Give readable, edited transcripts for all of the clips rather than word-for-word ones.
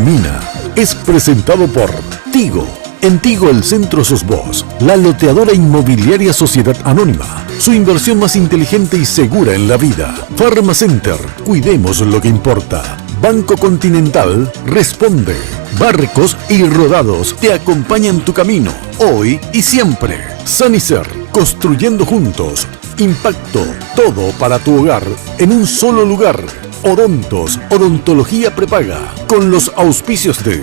Mina es presentado por Tigo. En Tigo el centro sos vos, la loteadora inmobiliaria Sociedad Anónima. Su inversión más inteligente y segura en la vida. Pharmacenter, cuidemos lo que importa. Banco Continental responde. Barcos y Rodados te acompañan tu camino, hoy y siempre. Sanicer, construyendo juntos. Impacto, todo para tu hogar, en un solo lugar. Odontos, odontología prepaga, con los auspicios de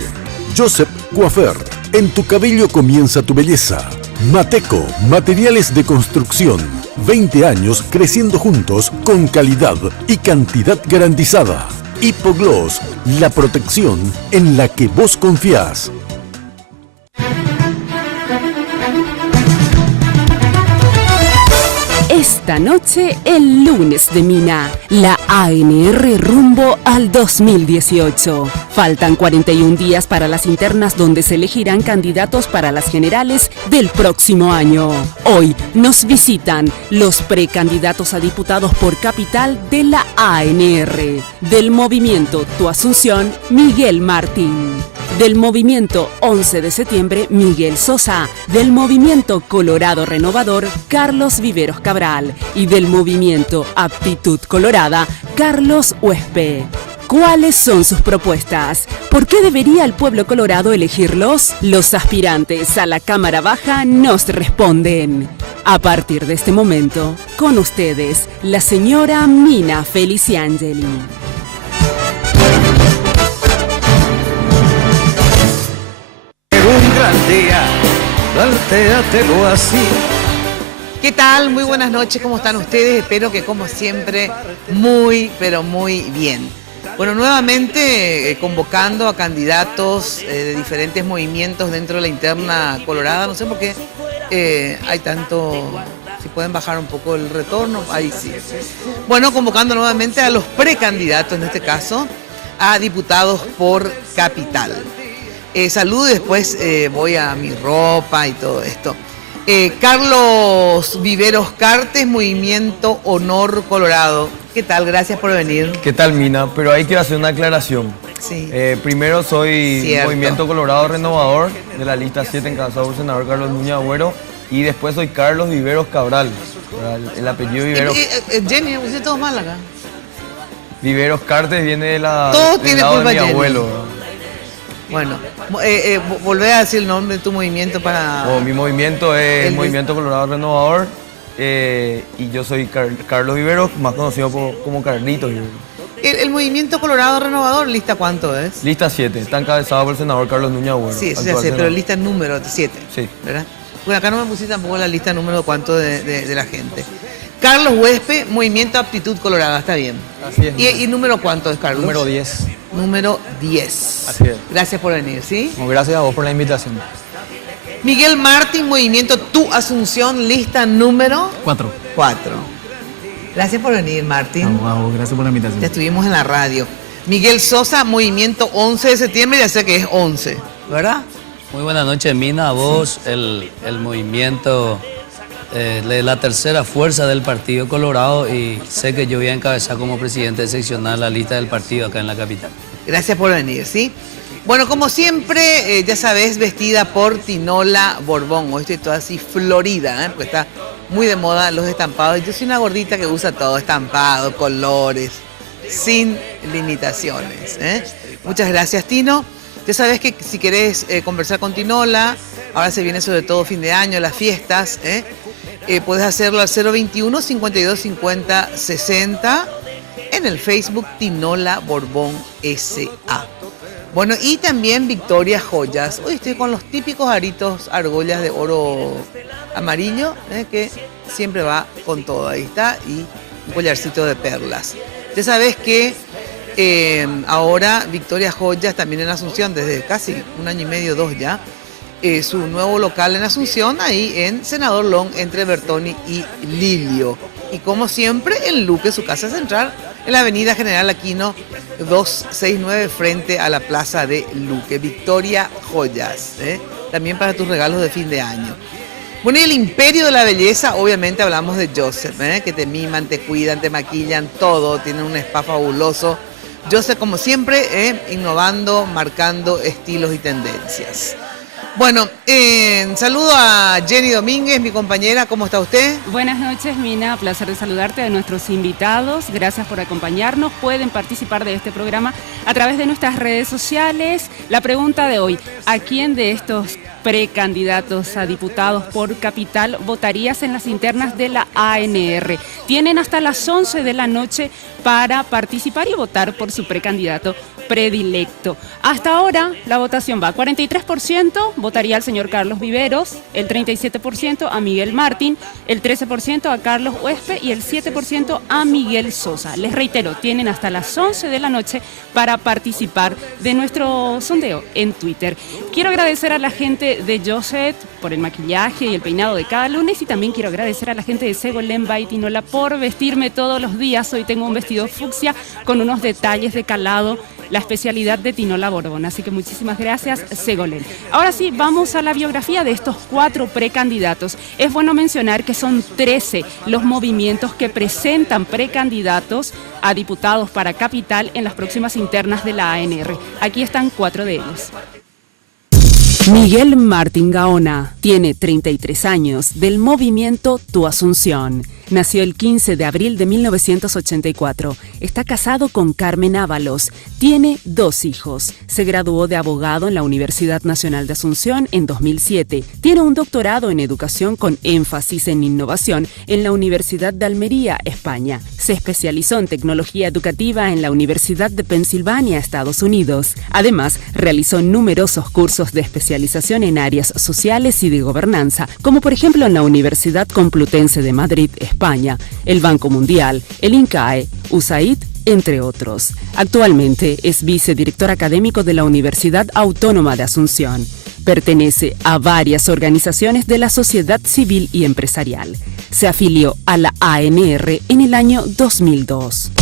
Joseph Coiffeur. En tu cabello comienza tu belleza. Mateco, materiales de construcción. 20 años creciendo juntos con calidad y cantidad garantizada. Hipogloss, la protección en la que vos confías. Esta noche, el lunes de Mina, la ANR rumbo al 2018. Faltan 41 días para las internas donde se elegirán candidatos para las generales del próximo año. Hoy nos visitan los precandidatos a diputados por capital de la ANR. Del movimiento Tu Asunción, Miguel Martín. Del movimiento 11 de septiembre, Miguel Sosa. Del movimiento Colorado Renovador, Carlos Viveros Cabral. Y del movimiento Aptitud Colorada, Carlos Huespe. ¿Cuáles son sus propuestas? ¿Por qué debería el pueblo colorado elegirlos? Los aspirantes a la Cámara Baja nos responden. A partir de este momento, con ustedes, la señora Mina Feliciangeli. Un gran día, plantéatelo así. ¿Qué tal? Muy buenas noches, ¿cómo están ustedes? Espero que como siempre, muy, pero muy bien. Bueno, nuevamente convocando a candidatos de diferentes movimientos dentro de la interna colorada. No sé por qué hay tanto, si pueden bajar un poco el retorno, ahí sí. Bueno, convocando nuevamente a los precandidatos, en este caso, a diputados por capital. Saludo y después voy a mi ropa y todo esto. Carlos Viveros Cartes, Movimiento Honor Colorado. ¿Qué tal? Gracias por venir. ¿Qué tal, Mina? Pero ahí quiero hacer una aclaración. Sí. Primero soy Cierto. Movimiento Colorado Renovador, de la lista 7 encabezado por el senador Carlos Núñez Agüero. Y después soy Carlos Viveros Cabral. El apellido Viveros. Jenny, usted todo mal acá. Viveros Cartes viene de la, Todo del tiene lado culpa de mi Jenny. abuelo. Bueno, volvé a decir el nombre de tu movimiento para... Mi movimiento es El- Movimiento Colorado Renovador. Y yo soy Carlos Viveros, más conocido como Carlitos Viveros. El Movimiento Colorado Renovador, ¿lista cuánto es? Lista 7, está encabezado por el senador Carlos Núñez Agüero. Sí, eso ya actual sé, pero senador. lista número 7. Sí. ¿Verdad? Bueno, acá no me pusiste tampoco la lista número cuánto de la gente. Carlos Huespe, Movimiento Aptitud Colorada, está bien. Así es. ¿Y número cuánto es, Carlos? Número 10. Número 10. Así es. Gracias por venir, ¿sí? Bueno, gracias a vos por la invitación. Miguel Martín, Movimiento Tu Asunción, lista número 4. 4. Gracias por venir, Martín. Gracias por la invitación. Ya estuvimos en la radio. Miguel Sosa, Movimiento 11 de septiembre, ya sé que es 11, ¿verdad? Muy buenas noches, Mina, a vos, el movimiento de la tercera fuerza del Partido Colorado, y sé que yo voy a encabezar como presidente seccional la lista del partido acá en la capital. Gracias por venir, ¿sí? Bueno, como siempre, ya sabes, vestida por Tinola Borbón. Hoy estoy toda así florida, porque está muy de moda los estampados. Yo soy una gordita que usa todo, estampado, colores, sin limitaciones, ¿eh? Muchas gracias, Tino. Ya sabes que si querés conversar con Tinola, ahora se viene sobre todo fin de año, las fiestas, puedes hacerlo al 021 52 50 60 en el Facebook Tinola Borbón S.A. Bueno, y también Victoria Joyas. Hoy estoy con los típicos aritos, argollas de oro amarillo, que siempre va con todo. Ahí está, y un collarcito de perlas. Ya sabes que ahora Victoria Joyas, también en Asunción, desde casi un año y medio, 2 ya, su nuevo local en Asunción, ahí en Senador Long, entre Bertoni y Lilio. Y como siempre, en Luque, su casa central, en la avenida General Aquino 269, frente a la plaza de Luque. Victoria Joyas, también para tus regalos de fin de año. Bueno, y el imperio de la belleza, obviamente hablamos de Joseph, que te miman, te cuidan, te maquillan, todo. Tienen un spa fabuloso Yo sé, como siempre, innovando, marcando estilos y tendencias. Bueno, saludo a Jenny Domínguez, mi compañera. ¿Cómo está usted? Buenas noches, Mina. Placer de saludarte, a nuestros invitados. Gracias por acompañarnos. Pueden participar de este programa a través de nuestras redes sociales. La pregunta de hoy: ¿a quién de estos precandidatos a diputados por Capital votarías en las internas de la ANR? Tienen hasta las 11 de la noche para participar y votar por su precandidato predilecto. Hasta ahora la votación va: 43% votaría al señor Carlos Viveros, el 37% a Miguel Martín, el 13% a Carlos Huespe y el 7% a Miguel Sosa. Les reitero, tienen hasta las 11 de la noche para participar de nuestro sondeo en Twitter. Quiero agradecer a la gente de Josette por el maquillaje y el peinado de cada lunes, y también quiero agradecer a la gente de Segolén by Tinola por vestirme todos los días. Hoy tengo un vestido fucsia con unos detalles de calado, la especialidad de Tinola Borbón, así que muchísimas gracias, Segolén. Ahora sí, vamos a la biografía de estos 4 precandidatos. Es bueno mencionar que son 13 los movimientos que presentan precandidatos a diputados para Capital en las próximas internas de la ANR. Aquí están 4 de ellos. Miguel Martín Gaona tiene 33 años, del movimiento Tu Asunción. Nació el 15 de abril de 1984. Está casado con Carmen Ábalos. Tiene 2 hijos. Se graduó de abogado en la Universidad Nacional de Asunción en 2007. Tiene un doctorado en educación con énfasis en innovación en la Universidad de Almería, España. Se especializó en tecnología educativa en la Universidad de Pensilvania, Estados Unidos. Además, realizó numerosos cursos de especialización en áreas sociales y de gobernanza, como por ejemplo en la Universidad Complutense de Madrid, España, el Banco Mundial, el INCAE, USAID, entre otros. Actualmente es vicedirector académico de la Universidad Autónoma de Asunción. Pertenece a varias organizaciones de la sociedad civil y empresarial. Se afilió a la ANR en el año 2002.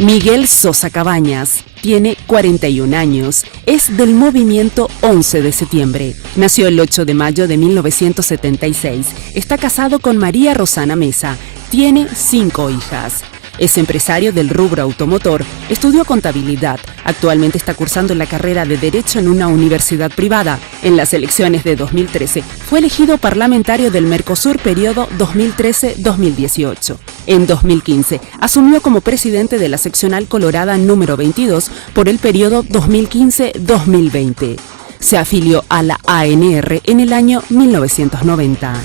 Miguel Sosa Cabañas tiene 41 años, es del movimiento 11 de septiembre. Nació el 8 de mayo de 1976. Está casado con María Rosana Mesa. Tiene 5 hijas. Es empresario del rubro automotor, estudió contabilidad. Actualmente está cursando la carrera de Derecho en una universidad privada. En las elecciones de 2013 fue elegido parlamentario del Mercosur periodo 2013-2018. En 2015 asumió como presidente de la seccional colorada número 22 por el periodo 2015-2020. Se afilió a la ANR en el año 1990.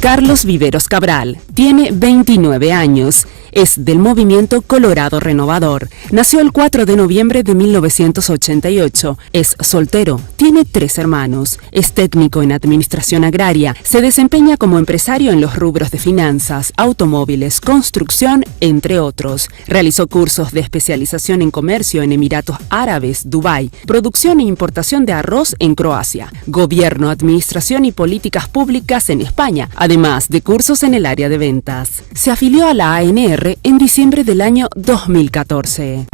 Carlos Viveros Cabral tiene 29 años. Es del movimiento Colorado Renovador. Nació el 4 de noviembre de 1988. Es soltero. Tiene 3 hermanos. Es técnico en administración agraria. Se desempeña como empresario en los rubros de finanzas, automóviles, construcción, entre otros. Realizó cursos de especialización en comercio en Emiratos Árabes, Dubái, producción e importación de arroz en Croacia, gobierno, administración y políticas públicas en España, además de cursos en el área de ventas. Se afilió a la ANR en diciembre del año 2014.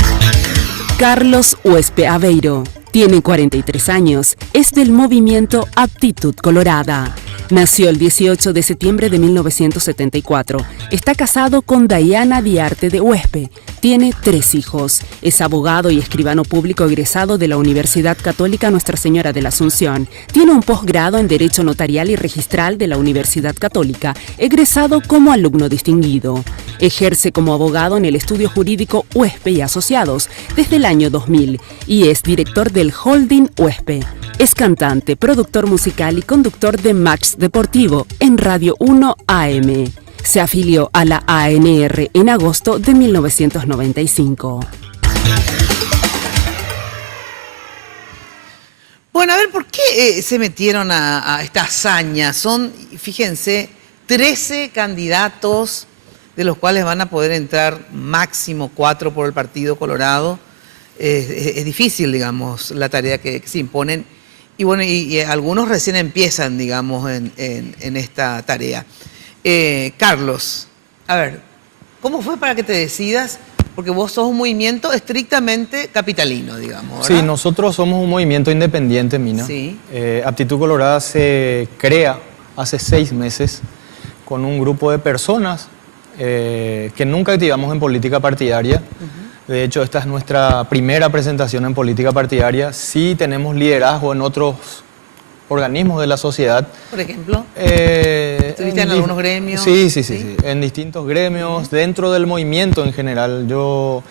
Carlos Huespe Aveiro tiene 43 años, es del movimiento Aptitud Colorada. Nació el 18 de septiembre de 1974. Está casado con Dayana Diarte de Huespe. Tiene 3 hijos. Es abogado y escribano público egresado de la Universidad Católica Nuestra Señora de la Asunción. Tiene un posgrado en Derecho Notarial y Registral de la Universidad Católica, egresado como alumno distinguido. Ejerce como abogado en el estudio jurídico Huespe y Asociados desde el año 2000 y es director del Holding Huespe. Es cantante, productor musical y conductor de Max Deportivo en Radio 1 AM. Se afilió a la ANR en agosto de 1995. Bueno, a ver, ¿por qué se metieron a esta hazaña? Son, fíjense, 13 candidatos, de los cuales van a poder entrar máximo 4 por el Partido Colorado. Es difícil, digamos, la tarea que se imponen. Y bueno, y algunos recién empiezan, digamos, en esta tarea. Carlos, a ver, ¿cómo fue para que te decidas? Porque vos sos un movimiento estrictamente capitalino, digamos, ¿verdad? Sí, nosotros somos un movimiento independiente, Mina. Sí. Aptitud Colorada se crea hace 6 meses con un grupo de personas que nunca activamos en política partidaria. De hecho, esta es nuestra primera presentación en política partidaria. Sí tenemos liderazgo en otros organismos de la sociedad. Por ejemplo, ¿estuviste en algunos gremios? Sí, en distintos gremios, dentro del movimiento en general. Yo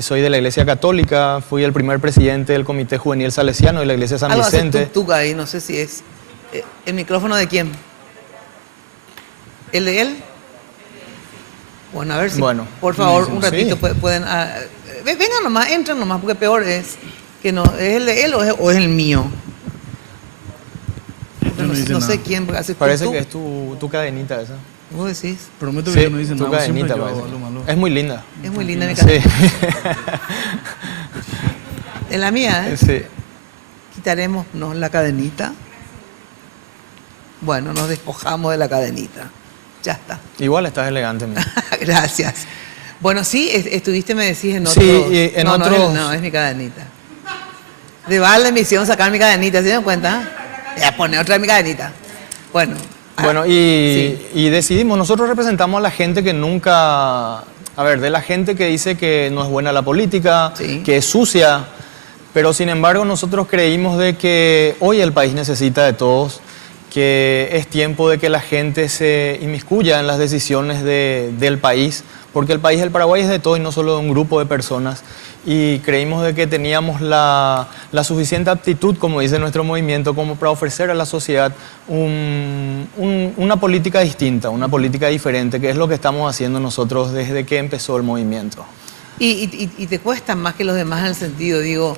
soy de la Iglesia Católica, fui el primer presidente del Comité Juvenil Salesiano de la Iglesia San Algo hace Vicente. tuk-tuk ahí, no sé si es... ¿El micrófono de quién? ¿El de él? Bueno, a ver si, Bueno, por favor, sí, un ratito pueden... vengan nomás, entren nomás, porque peor es que no... ¿Es el de él o es el mío? No sé quién, porque hace Parece tuk-tuk. que es tu cadenita esa. ¿Vos decís? Prometo que Sí, yo no dice tu nada, siempre cadenita yo parece. hago lo malo. Es muy linda. Es muy linda mi Sí. cadena. En la mía, ¿eh? Sí. Quitaremos la cadenita. Bueno, nos despojamos de la cadenita. Ya está. Igual estás elegante, mira. Gracias. Bueno, sí, estuviste, me decís, en otros... Sí, y en otros... No, es mi cadenita. De vale me hicieron sacar mi cadenita, ¿se dan cuenta? Voy a poner otra de mi cadenita. Bueno. Bueno, y decidimos, nosotros representamos a la gente que nunca... A ver, de la gente que dice que no es buena la política, Sí. que es sucia, pero sin embargo nosotros creímos de que hoy el país necesita de todos, que es tiempo de que la gente se inmiscuya en las decisiones del país, porque el país del Paraguay es de todos y no solo de un grupo de personas. Y creímos de que teníamos la suficiente aptitud, como dice nuestro movimiento, como para ofrecer a la sociedad una política distinta, una política diferente, que es lo que estamos haciendo nosotros desde que empezó el movimiento. Y te cuesta más que los demás en el sentido, digo,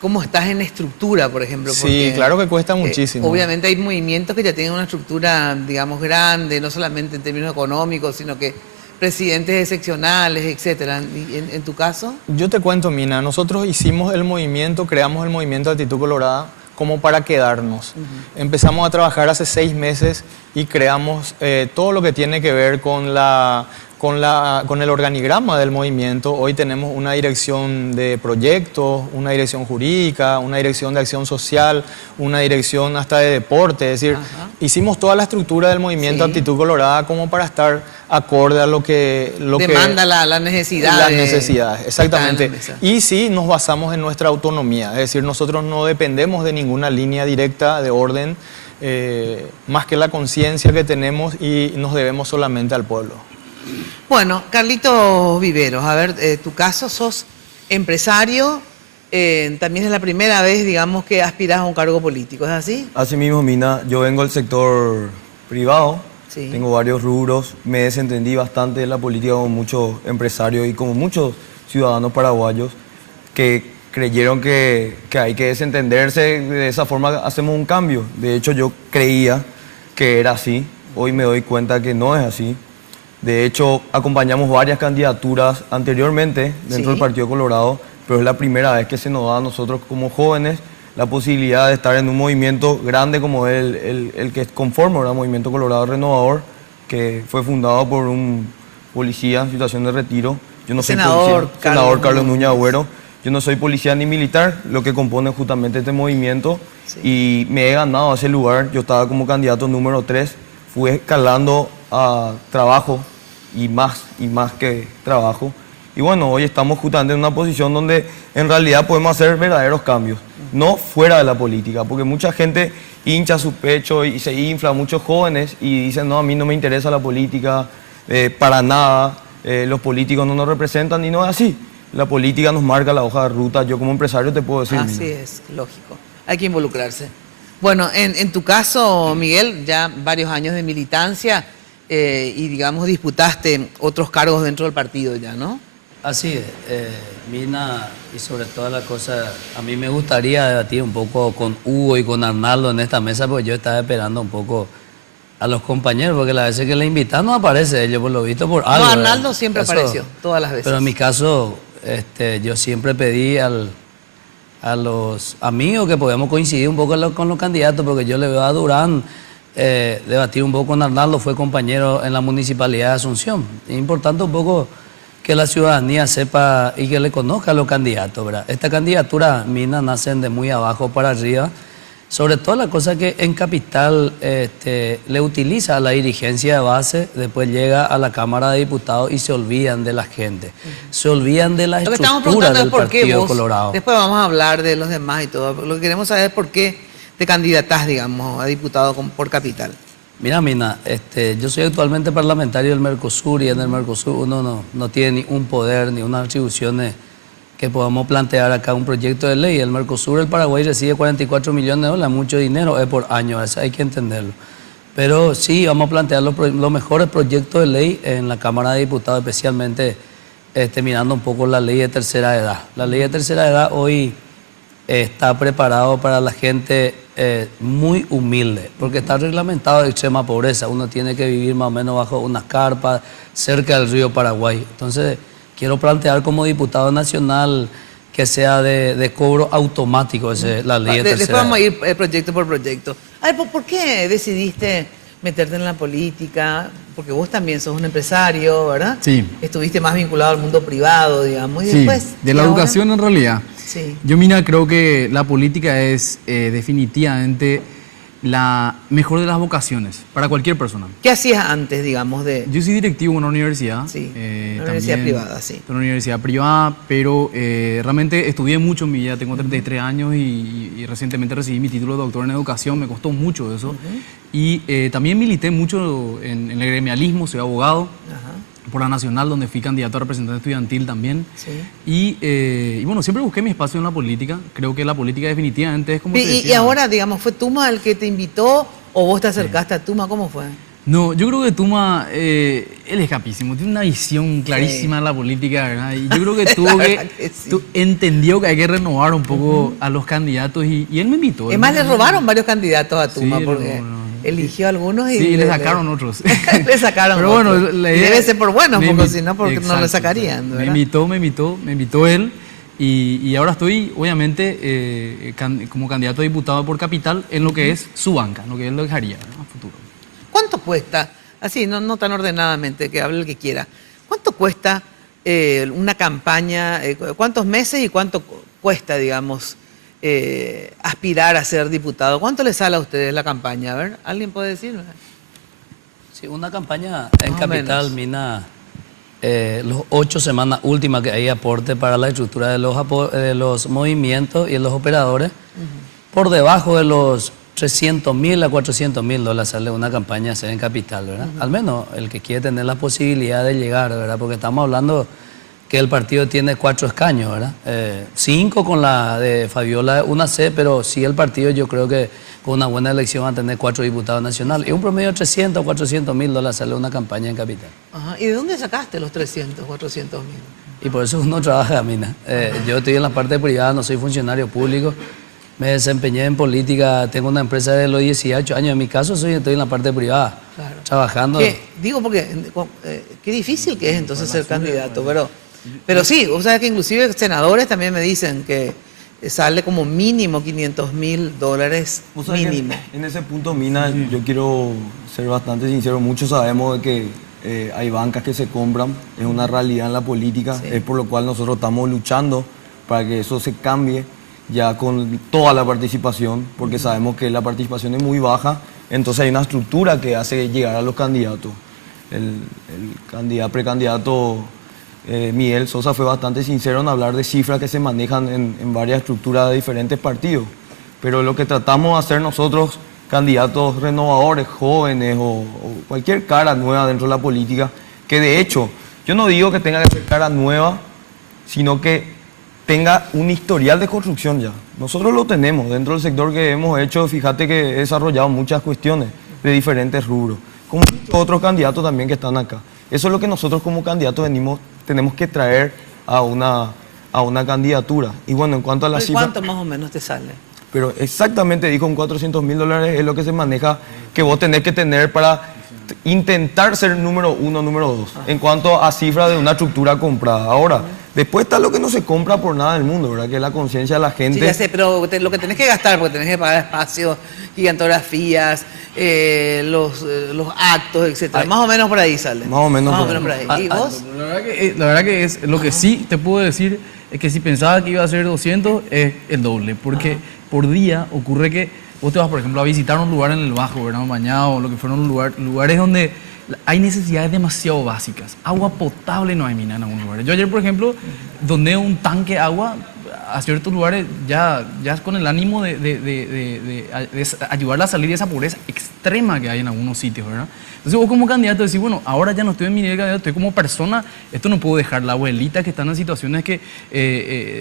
cómo estás en estructura, por ejemplo. Sí, porque, claro que cuesta muchísimo. Obviamente hay movimientos que ya tienen una estructura, digamos, grande, no solamente en términos económicos, sino que presidentes excepcionales, etcétera. ¿Y en tu caso? Yo te cuento, Mina, nosotros hicimos el movimiento, creamos el movimiento Actitud Colorada como para quedarnos. Empezamos a trabajar hace 6 meses y creamos todo lo que tiene que ver con el organigrama del movimiento. Hoy tenemos una dirección de proyectos, una dirección jurídica, una dirección de acción social, una dirección hasta de deporte. Es decir, hicimos toda la estructura del movimiento Sí. Actitud Colorada como para estar acorde a lo que Demanda la necesidad. las necesidades, exactamente. Está en la mesa. Y sí, nos basamos en nuestra autonomía, es decir, nosotros no dependemos de ninguna línea directa de orden, más que la conciencia que tenemos y nos debemos solamente al pueblo. Bueno, Carlitos Viveros, a ver, tu caso, sos empresario, también es la primera vez, digamos, que aspiras a un cargo político, ¿es así? Así mismo, Mina, yo vengo del sector privado, Sí. tengo varios rubros, me desentendí bastante de la política como muchos empresarios y como muchos ciudadanos paraguayos que creyeron que hay que desentenderse, de esa forma hacemos un cambio. De hecho, yo creía que era así, hoy me doy cuenta que no es así. De hecho, acompañamos varias candidaturas anteriormente dentro Sí. del Partido Colorado, pero es la primera vez que se nos da a nosotros como jóvenes la posibilidad de estar en un movimiento grande como el que conforma el Movimiento Colorado Renovador, que fue fundado por un policía en situación de retiro. Yo no soy Senador policía, senador Carlos Núñez. Núñez Agüero. Yo no soy policía ni militar, lo que compone justamente este movimiento, y me he ganado ese lugar. Yo estaba como candidato número 3, fui escalando a trabajo y más que trabajo. Y bueno, hoy estamos justamente en una posición donde en realidad podemos hacer verdaderos cambios, no fuera de la política, porque mucha gente hincha su pecho y se infla, muchos jóvenes, y dicen, no, a mí no me interesa la política, para nada, los políticos no nos representan, y no es así. La política nos marca la hoja de ruta, yo como empresario te puedo decir. Así Mina. es, lógico. Hay que involucrarse. Bueno, en tu caso, Miguel, ya varios años de militancia y, digamos, disputaste otros cargos dentro del partido ya, ¿no? Así es, Mina, y sobre todas las cosas, a mí me gustaría debatir un poco con Hugo y con Arnaldo en esta mesa, porque yo estaba esperando un poco a los compañeros, porque las veces que le invitan no aparece ellos, por lo visto, por algo. No, ¿verdad? Arnaldo siempre Eso- apareció, todas las veces. Pero en mi caso, yo siempre pedí a los amigos que podemos coincidir un poco con los candidatos, porque yo le veo a Durán debatir un poco con Arnaldo, fue compañero en la Municipalidad de Asunción. Es importante un poco que la ciudadanía sepa y que le conozca a los candidatos, ¿verdad? Esta candidatura, Mina, nacen de muy abajo para arriba Sobre todo la cosa que en Capital le utiliza a la dirigencia de base, después llega a la Cámara de Diputados y se olvidan de la gente. Se olvidan de la Lo que estamos estructura preguntando del es por qué Partido vos, Colorado. después vamos a hablar de los demás y todo, lo que queremos saber es por qué te candidatás, digamos, a diputado por Capital. Mira, Mina, yo soy actualmente parlamentario del Mercosur y en el Mercosur uno no tiene ni un poder ni unas atribuciones que podamos plantear acá un proyecto de ley. El Mercosur, el Paraguay recibe 44 millones de dólares, mucho dinero, es por año, eso hay que entenderlo. Pero sí, vamos a plantear los mejores proyectos de ley en la Cámara de Diputados, especialmente mirando un poco la ley de tercera edad. La ley de tercera edad hoy está preparado para la gente muy humilde, porque está reglamentado de extrema pobreza. Uno tiene que vivir más o menos bajo unas carpas cerca del río Paraguay. Entonces, quiero plantear como diputado nacional que sea de cobro automático la ley de tercera edad. Después vamos a ir proyecto por proyecto. A ver, ¿por qué decidiste meterte en la política? Porque vos también sos un empresario, ¿verdad? Sí. Estuviste más vinculado al mundo privado, digamos. Y Sí, después, de la educación en realidad. Sí. Yo, mira, creo que la política es definitivamente la mejor de las vocaciones para cualquier persona. ¿Qué hacías antes, digamos, de...? Yo soy directivo en una universidad. Sí, una universidad privada, sí. Una universidad privada, pero realmente estudié mucho en mi vida. Tengo 33 años y recientemente recibí mi título de doctor en educación. Me costó mucho eso. Y también milité mucho en el gremialismo, soy abogado. Por la Nacional, donde fui candidato a representante estudiantil también. Sí. Y bueno, siempre busqué mi espacio en la política. Creo que la política definitivamente es como... Y ahora, digamos, ¿fue Tuma el que te invitó o vos te acercaste a Tuma? ¿Cómo fue? No, yo creo que Tuma, él es capísimo, tiene una visión clarísima de la política, ¿verdad? Y yo creo que entendió que hay que renovar un poco a los candidatos y él me invitó. Es más, le robaron varios candidatos a Tuma porque... eligió algunos y... Sí, le sacaron otros. Le sacaron Pero otros. Bueno, la idea, debe ser por buenos, porque si no, exacto, no le sacarían. Me invitó él y ahora estoy, obviamente, como candidato a diputado por Capital en lo que es su banca, en lo que él lo dejaría a futuro. ¿Cuánto cuesta? Así, no tan ordenadamente, que hable el que quiera. ¿Cuánto cuesta una campaña? ¿Cuántos meses y cuánto cuesta, digamos, aspirar a ser diputado? ¿Cuánto le sale a ustedes la campaña? A ver, ¿alguien puede decirme? Sí, una campaña en Capital, Mina, los 8 semanas últimas que hay aporte para la estructura de los movimientos y de los operadores, por debajo de los 300.000 a 400.000 dólares sale una campaña hacer en Capital, ¿verdad? Al menos el que quiere tener la posibilidad de llegar, ¿verdad? Porque estamos hablando que el partido tiene 4 escaños, ¿verdad? 5 con la de Fabiola 1C, pero sí el partido yo creo que con una buena elección va a tener 4 diputados nacionales. Y un promedio de 300 o 400.000 dólares sale una campaña en Capital. Ajá. ¿Y de dónde sacaste los 300, 400.000? Y por eso uno trabaja, Mina. Yo estoy en la parte privada, no soy funcionario público. Me desempeñé en política, tengo una empresa de los 18 años. En mi caso estoy en la parte privada, trabajando. Digo porque qué difícil que es entonces ser candidato, pero sí, o sea que inclusive senadores también me dicen que sale como mínimo 500.000 dólares mínimo. En ese punto, Mina, yo quiero ser bastante sincero. Muchos sabemos de que hay bancas que se compran, es una realidad en la política, es por lo cual nosotros estamos luchando para que eso se cambie ya con toda la participación, porque sabemos que la participación es muy baja, entonces hay una estructura que hace llegar a los candidatos. El precandidato Miguel Sosa fue bastante sincero en hablar de cifras que se manejan en varias estructuras de diferentes partidos, pero lo que tratamos de hacer nosotros, candidatos renovadores, jóvenes o cualquier cara nueva dentro de la política, que de hecho, yo no digo que tenga que ser cara nueva, sino que tenga un historial de construcción ya. Nosotros lo tenemos dentro del sector que hemos hecho. Fíjate que he desarrollado muchas cuestiones de diferentes rubros, como otros candidatos también que están acá. Eso es lo que nosotros como candidatos tenemos que traer a una candidatura. Y bueno, en cuanto a la cifra... ¿Cuánto más o menos te sale? Pero exactamente dijo, un 400.000 dólares es lo que se maneja, que vos tenés que tener para intentar ser número 1, número 2, en cuanto a cifras de una estructura comprada. Ahora, después está lo que no se compra por nada del mundo, ¿verdad? Que es la conciencia de la gente. Sí, ya sé, pero lo que tenés que gastar, porque tenés que pagar espacios, gigantografías, los actos, etcétera. Más o menos por ahí sale. Más o menos por ahí. ¿Y vos? La verdad que es lo que sí te puedo decir es que si pensaba que iba a ser 200 es el doble, porque por día ocurre que vos te vas, por ejemplo, a visitar un lugar en el Bajo, ¿verdad? Bañado, o lo que fueron lugares donde hay necesidades demasiado básicas. Agua potable no hay, mina, en algunos lugares. Yo ayer, por ejemplo, doné un tanque de agua a ciertos lugares ya con el ánimo de ayudarla a salir de esa pobreza extrema que hay en algunos sitios, ¿verdad? Entonces vos como candidato decís, bueno, ahora ya no estoy en mi nivel de candidato, estoy como persona, esto no puedo dejar. La abuelita que están en situaciones que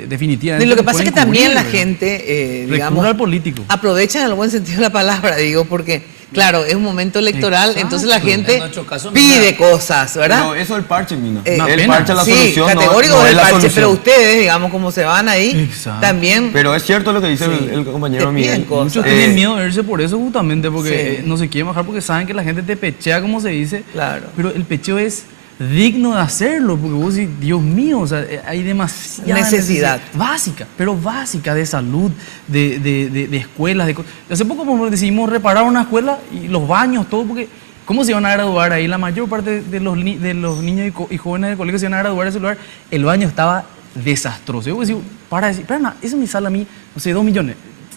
definitivamente... Y lo que pasa es que también la ¿verdad? gente, digamos, recurre al político. aprovecha en el buen sentido de la palabra, digo, porque... Claro, es un momento electoral, Exacto. entonces la gente En nuestro caso, pide mira, cosas, ¿verdad? Pero eso es el parche, Mina. Una El pena. parche es la Sí, solución, categórico no es es el la parche, solución. pero ustedes, digamos, como se van ahí, Exacto. también Pero es cierto lo que dice Sí. el compañero Te piden Miguel. cosas. Muchos tienen miedo de verse por eso justamente, porque Sí. no se quieren bajar porque saben que la gente te pechea, como se dice. Claro. Pero el pecheo es digno de hacerlo, porque vos decís, Dios mío, o sea, hay demasiada Necesidad. básica, pero básica, de salud, de escuelas. Hace poco decidimos reparar una escuela y los baños, todo, porque ¿cómo se iban a graduar ahí? La mayor parte de los niños y jóvenes del colegio se iban a graduar en ese lugar. El baño estaba desastroso. Yo digo, espera, eso me sale a mí, no sé, 2 millones.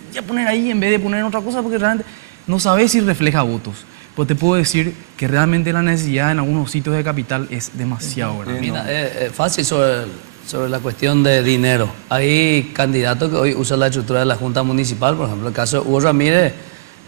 Voy a poner ahí en vez de poner en otra cosa, porque realmente no sabes si refleja votos. Pues te puedo decir que realmente la necesidad en algunos sitios de capital es demasiado grande. Mira, es fácil sobre la cuestión de dinero. Hay candidatos que hoy usan la estructura de la Junta Municipal, por ejemplo, el caso de Hugo Ramírez,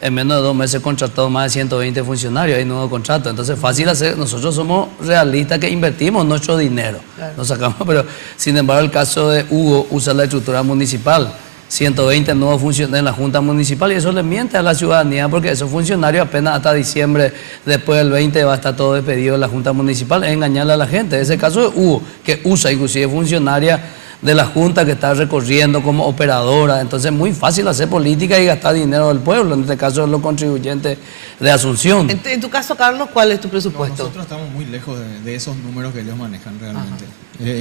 en menos de 2 meses contrató más de 120 funcionarios, hay nuevo contrato. Entonces, fácil hacer, nosotros somos realistas que invertimos nuestro dinero, nos sacamos, pero sin embargo, el caso de Hugo usa la estructura municipal. 120 nuevos funcionarios en la Junta Municipal y eso le miente a la ciudadanía porque esos funcionarios apenas hasta diciembre, después del 20 va a estar todo despedido de la Junta Municipal, es engañarle a la gente. Ese caso de Hugo, que usa inclusive funcionaria de la Junta que está recorriendo como operadora, entonces es muy fácil hacer política y gastar dinero del pueblo, en este caso los contribuyentes de Asunción. En tu caso, Carlos, ¿cuál es tu presupuesto? Nosotros estamos muy lejos de esos números que ellos manejan realmente.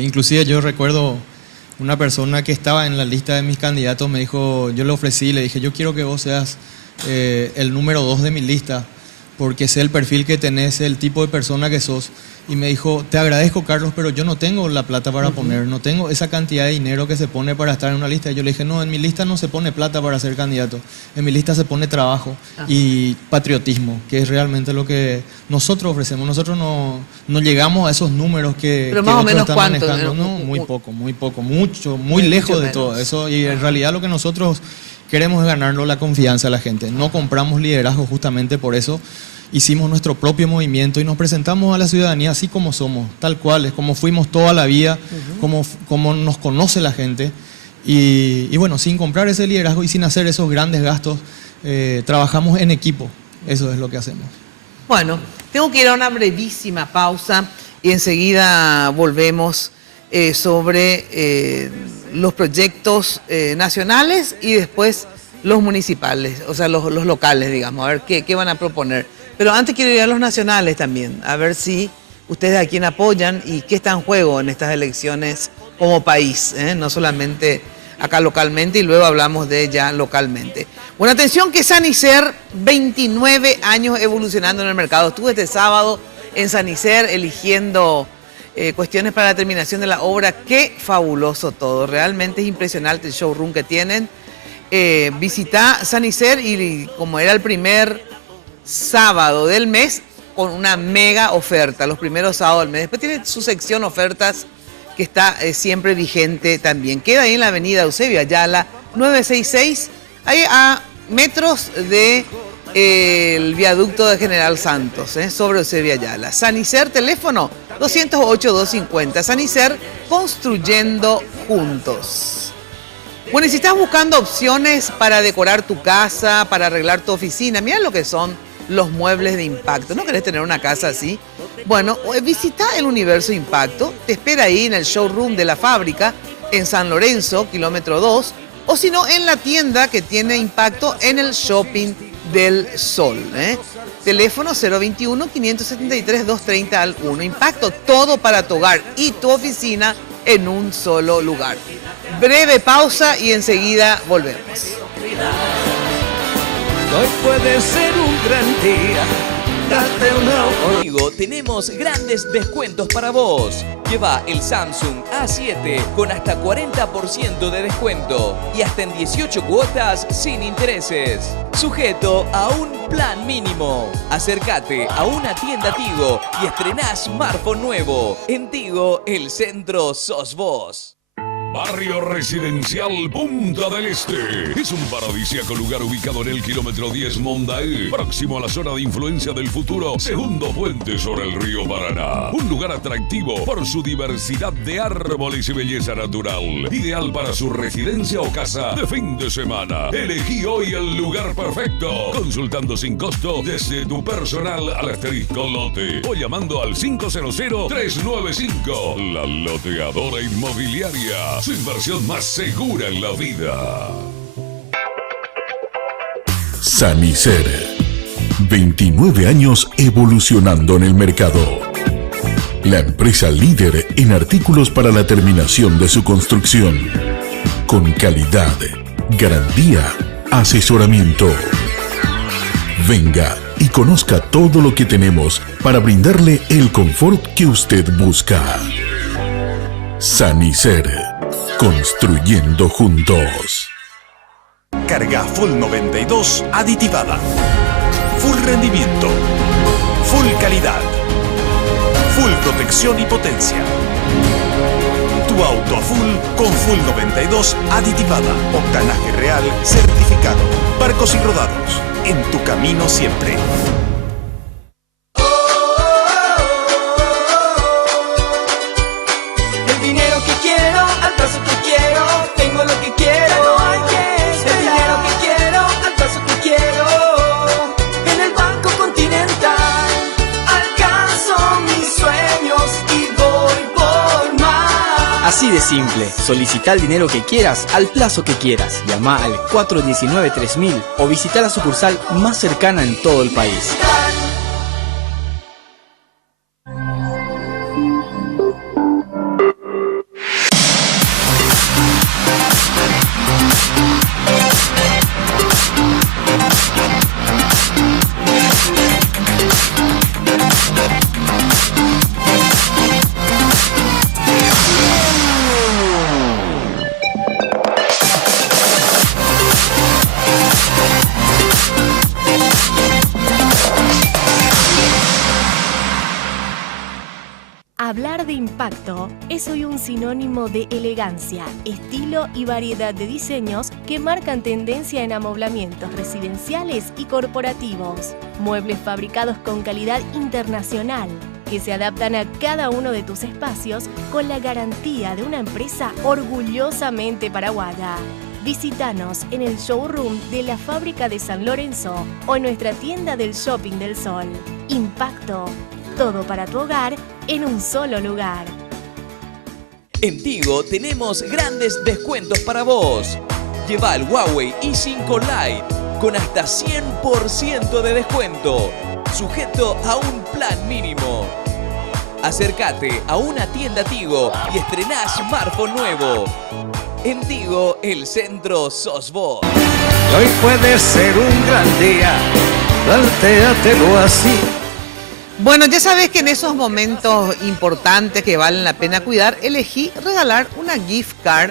Inclusive yo recuerdo una persona que estaba en la lista de mis candidatos, me dijo, yo le ofrecí, le dije, yo quiero que vos seas el número 2 de mi lista, porque sé el perfil que tenés, el tipo de persona que sos. Y me dijo, te agradezco, Carlos, pero yo no tengo la plata para poner, no tengo esa cantidad de dinero que se pone para estar en una lista. Y yo le dije, no, en mi lista no se pone plata para ser candidato, en mi lista se pone trabajo y patriotismo, que es realmente lo que nosotros ofrecemos. Nosotros no llegamos a esos números que, Pero que más o otros menos, están ¿cuánto? manejando. No, muy poco, muy lejos de menos. todo eso. Y en realidad lo que nosotros queremos es ganarnos la confianza de la gente. No compramos liderazgo justamente por eso. Hicimos nuestro propio movimiento y nos presentamos a la ciudadanía así como somos, tal cual, es como fuimos toda la vida, como nos conoce la gente. Y bueno, sin comprar ese liderazgo y sin hacer esos grandes gastos, trabajamos en equipo. Eso es lo que hacemos. Bueno, tengo que ir a una brevísima pausa y enseguida volvemos sobre los proyectos nacionales y después los municipales, o sea, los locales, digamos, a ver qué van a proponer. Pero antes quiero ir a los nacionales también, a ver si ustedes a quién apoyan y qué está en juego en estas elecciones como país, no solamente acá localmente y luego hablamos de ya localmente. Bueno, atención que Sanicer, 29 años evolucionando en el mercado. Estuve este sábado en Sanicer eligiendo cuestiones para la terminación de la obra. Qué fabuloso todo, realmente es impresionante el showroom que tienen. Visita Sanicer y como era el primer sábado del mes, con una mega oferta, los primeros sábados del mes. Después tiene su sección ofertas que está siempre vigente también. Queda ahí en la avenida Eusebio Ayala, 966, ahí a metros del viaducto de General Santos, sobre Eusebio Ayala. Sanicer, teléfono 208-250. Sanicer, construyendo juntos. Bueno, y si estás buscando opciones para decorar tu casa, para arreglar tu oficina, mira lo que son los muebles de impacto. ¿No querés tener una casa así? Bueno, visita el Universo Impacto, te espera ahí en el showroom de la fábrica en San Lorenzo, kilómetro 2, o si no, en la tienda que tiene Impacto en el Shopping del Sol. Teléfono 021-573-230-1. Impacto, todo para tu hogar y tu oficina en un solo lugar. Breve pausa y enseguida volvemos. Hoy puede ser un gran día date una Contigo tenemos grandes descuentos para vos. Lleva el Samsung A7 con hasta 40% de descuento y hasta en 18 cuotas sin intereses. Sujeto a un plan mínimo. Acércate a una tienda Tigo y estrená smartphone nuevo. En Tigo, el centro sos vos. Barrio Residencial Punta del Este. Es un paradisíaco lugar ubicado en el kilómetro 10 Mondaé, próximo a la zona de influencia del futuro segundo puente sobre el río Paraná. Un lugar atractivo por su diversidad de árboles y belleza natural. Ideal para su residencia o casa de fin de semana. Elegí hoy el lugar perfecto. Consultando sin costo desde tu personal al asterisco lote o llamando al 500-395. La Loteadora Inmobiliaria. Su inversión más segura en la vida. Sanicer. 29 años evolucionando en el mercado. La empresa líder en artículos para la terminación de su construcción. Con calidad, garantía, asesoramiento. Venga y conozca todo lo que tenemos para brindarle el confort que usted busca. Sanicer. Construyendo juntos. Carga Full 92 aditivada. Full rendimiento. Full calidad. Full protección y potencia. Tu auto a full con Full 92 aditivada. Octanaje real certificado. Barcos y rodados. En tu camino siempre. Así de simple, solicita el dinero que quieras al plazo que quieras. Llama al 419-3000 o visita la sucursal más cercana en todo el país. Hablar de impacto es hoy un sinónimo de elegancia, estilo y variedad de diseños que marcan tendencia en amoblamientos residenciales y corporativos. Muebles fabricados con calidad internacional que se adaptan a cada uno de tus espacios con la garantía de una empresa orgullosamente paraguaya. Visítanos en el showroom de la fábrica de San Lorenzo o en nuestra tienda del Shopping del Sol. Impacto. Todo para tu hogar en un solo lugar. En Tigo tenemos grandes descuentos para vos. Lleva el Huawei i5 Lite con hasta 100% de descuento, sujeto a un plan mínimo. Acércate a una tienda Tigo y estrená smartphone nuevo. En Tigo, el centro sos vos. Hoy puede ser un gran día, plantéatelo así. Bueno, ya sabes que en esos momentos importantes que valen la pena cuidar, elegí regalar una gift card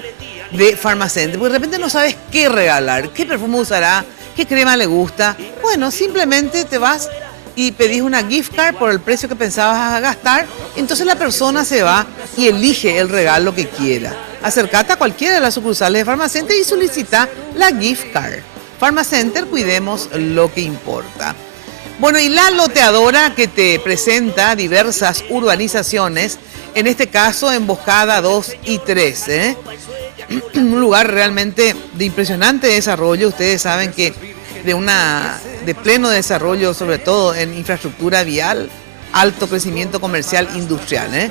de Pharmacenter, porque de repente no sabes qué regalar, qué perfume usará, qué crema le gusta. Bueno, simplemente te vas y pedís una gift card por el precio que pensabas gastar, entonces la persona se va y elige el regalo que quiera. Acércate a cualquiera de las sucursales de Pharmacenter y solicita la gift card. Pharmacenter, cuidemos lo que importa. Bueno, y la loteadora que te presenta diversas urbanizaciones, en este caso Emboscada 2 y 3, un lugar realmente de impresionante desarrollo. Ustedes saben que de pleno desarrollo, sobre todo en infraestructura vial, alto crecimiento comercial industrial.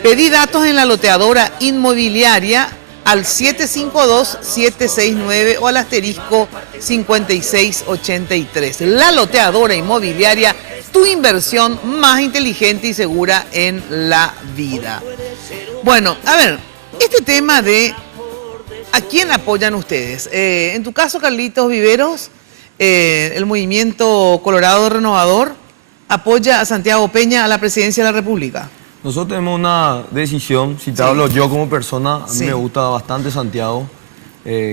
Pedí datos en la loteadora inmobiliaria al 752-769 o al asterisco 5683. La loteadora inmobiliaria, tu inversión más inteligente y segura en la vida. Bueno, a ver, este tema de ¿a quién apoyan ustedes? En tu caso, Carlitos Viveros, el Movimiento Colorado Renovador, apoya a Santiago Peña a la presidencia de la República? Nosotros tenemos una decisión, si te hablo yo como persona, a mí me gusta bastante Santiago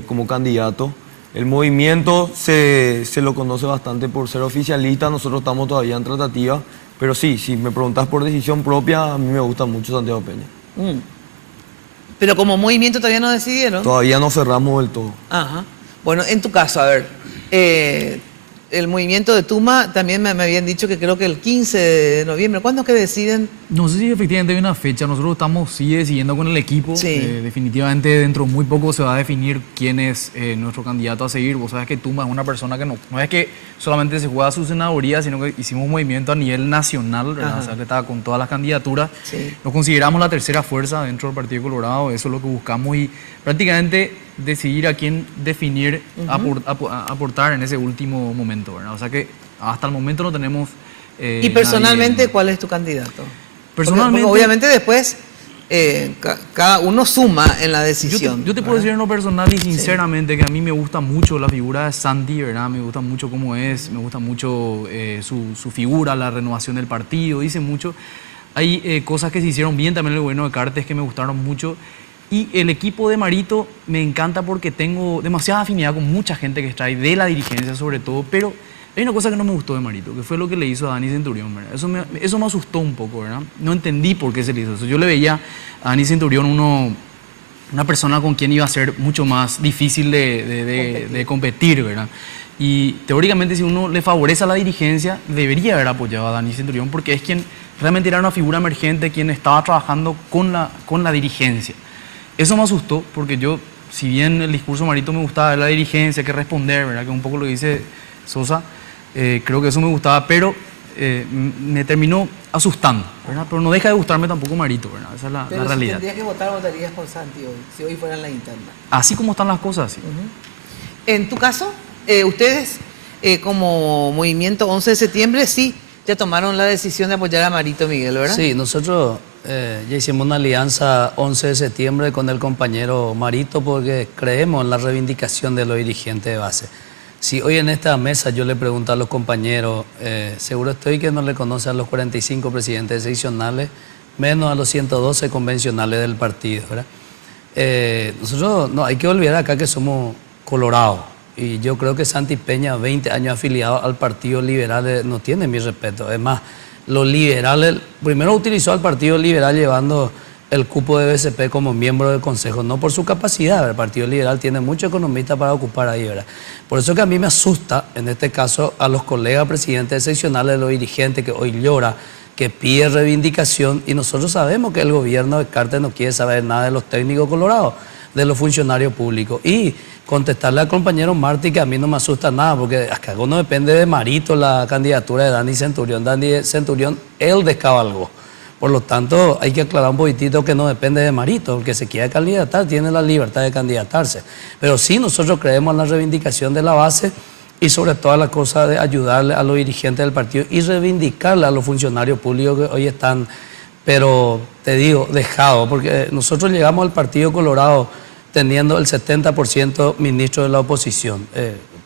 como candidato. El movimiento se lo conoce bastante por ser oficialista, nosotros estamos todavía en tratativa, pero sí, si me preguntas por decisión propia, a mí me gusta mucho Santiago Peña. Pero como movimiento todavía no decidieron. Todavía no cerramos del todo. Ajá. Bueno, en tu caso, a ver, el movimiento de Tuma también me habían dicho que creo que el 15 de noviembre. ¿Cuándo es que deciden? No sé si efectivamente hay una fecha. Nosotros estamos decidiendo con el equipo. Sí. Definitivamente dentro de muy poco se va a definir quién es nuestro candidato a seguir. Vos sabés que Tuma es una persona que no es que solamente se juega su senaduría, sino que hicimos un movimiento a nivel nacional, ¿verdad? O sea, que estaba con todas las candidaturas. Sí. Nos consideramos la tercera fuerza dentro del Partido Colorado. Eso es lo que buscamos y prácticamente decidir a quién definir, aportar en ese último momento, ¿verdad? O sea que hasta el momento no tenemos... ¿Y personalmente cuál es tu candidato? Personalmente... Porque obviamente después cada uno suma en la decisión. Yo te puedo decir en lo personal y sinceramente que a mí me gusta mucho la figura de Santi, ¿verdad? Me gusta mucho cómo es, me gusta mucho su figura, la renovación del partido, dice mucho. Hay cosas que se hicieron bien también en el gobierno de Cartes que me gustaron mucho. Y el equipo de Marito me encanta porque tengo demasiada afinidad con mucha gente que está ahí, de la dirigencia sobre todo, pero hay una cosa que no me gustó de Marito, que fue lo que le hizo a Dani Centurión, ¿verdad? Eso me asustó un poco, ¿verdad? No entendí por qué se le hizo eso. Yo le veía a Dani Centurión una persona con quien iba a ser mucho más difícil de competir, ¿verdad? Y teóricamente si uno le favorece a la dirigencia, debería haber apoyado a Dani Centurión porque es quien realmente era una figura emergente, quien estaba trabajando con la dirigencia. Eso me asustó porque yo, si bien el discurso Marito me gustaba de la dirigencia, que responder, ¿verdad? Que es un poco lo que dice Sosa, creo que eso me gustaba, pero me terminó asustando, ¿verdad? Pero no deja de gustarme tampoco Marito, ¿verdad? Esa es la realidad. Si tendrías que votar, votarías por Santi hoy, si hoy fueran la interna. Así como están las cosas, sí. En tu caso, ustedes como Movimiento 11 de septiembre, sí, ya tomaron la decisión de apoyar a Marito Miguel, ¿verdad? Sí, nosotros ya hicimos una alianza 11 de septiembre con el compañero Marito porque creemos en la reivindicación de los dirigentes de base. Si hoy en esta mesa yo le pregunto a los compañeros, seguro estoy que no le conocen a los 45 presidentes seccionales, menos a los 112 convencionales del partido, ¿verdad? Nosotros no hay que olvidar acá que somos colorados. Y yo creo que Santi Peña, 20 años afiliado al Partido Liberal, no tiene mi respeto. Además, los liberales, primero utilizó al Partido Liberal llevando el cupo de BCP como miembro del Consejo, no por su capacidad. El Partido Liberal tiene muchos economistas para ocupar ahí, ¿verdad? Por eso que a mí me asusta, en este caso, a los colegas presidentes seccionales, los dirigentes que hoy llora, que pide reivindicación, y nosotros sabemos que el gobierno de Cartes no quiere saber nada de los técnicos colorados, de los funcionarios públicos. Y contestarle al compañero Martí que a mí no me asusta nada, porque acá no depende de Marito la candidatura de Dani Centurión. Dani Centurión, él descabalgó. Por lo tanto, hay que aclarar un poquitito que no depende de Marito. El que se quiera candidatar tiene la libertad de candidatarse. Pero sí, nosotros creemos en la reivindicación de la base y sobre todas las cosas de ayudarle a los dirigentes del partido y reivindicarle a los funcionarios públicos que hoy están, pero te digo, dejados, porque nosotros llegamos al Partido Colorado teniendo el 70% ministro de la oposición.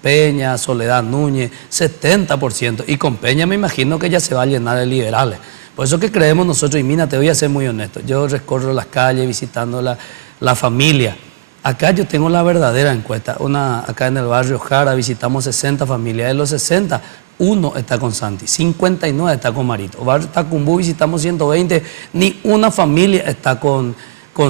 Peña, Soledad Núñez, 70%. Y con Peña me imagino que ya se va a llenar de liberales. Por eso que creemos nosotros, y mira, te voy a ser muy honesto, yo recorro las calles visitando la familia. Acá yo tengo la verdadera encuesta. Acá en el barrio Jara visitamos 60 familias. De los 60, uno está con Santi, 59 está con Marito. Barrio Tacumbú visitamos 120, ni una familia está con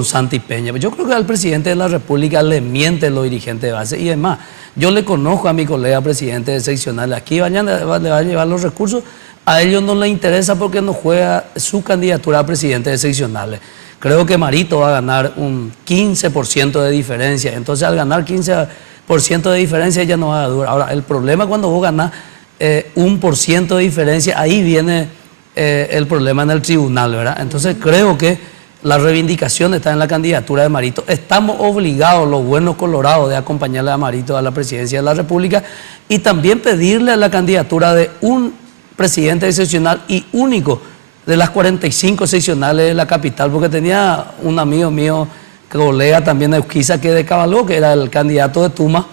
Santi Peña. Yo creo que al presidente de la República le mienten los dirigentes de base. Y además, yo le conozco a mi colega presidente de seccional. Aquí le va a llevar los recursos. A ellos no les interesa porque no juega su candidatura a presidente de seccionales. Creo que Marito va a ganar un 15% de diferencia. Entonces, al ganar 15% de diferencia, ya no va a durar. Ahora, el problema cuando vos ganás 1% de diferencia, ahí viene el problema en el tribunal, ¿verdad? Entonces, creo que la reivindicación está en la candidatura de Marito. Estamos obligados, los buenos colorados, de acompañarle a Marito a la presidencia de la República y también pedirle la candidatura de un presidente seccional y único de las 45 seccionales de la capital, porque tenía un amigo mío, colega también de Urquiza, que descabalgó, que era el candidato de Tuma,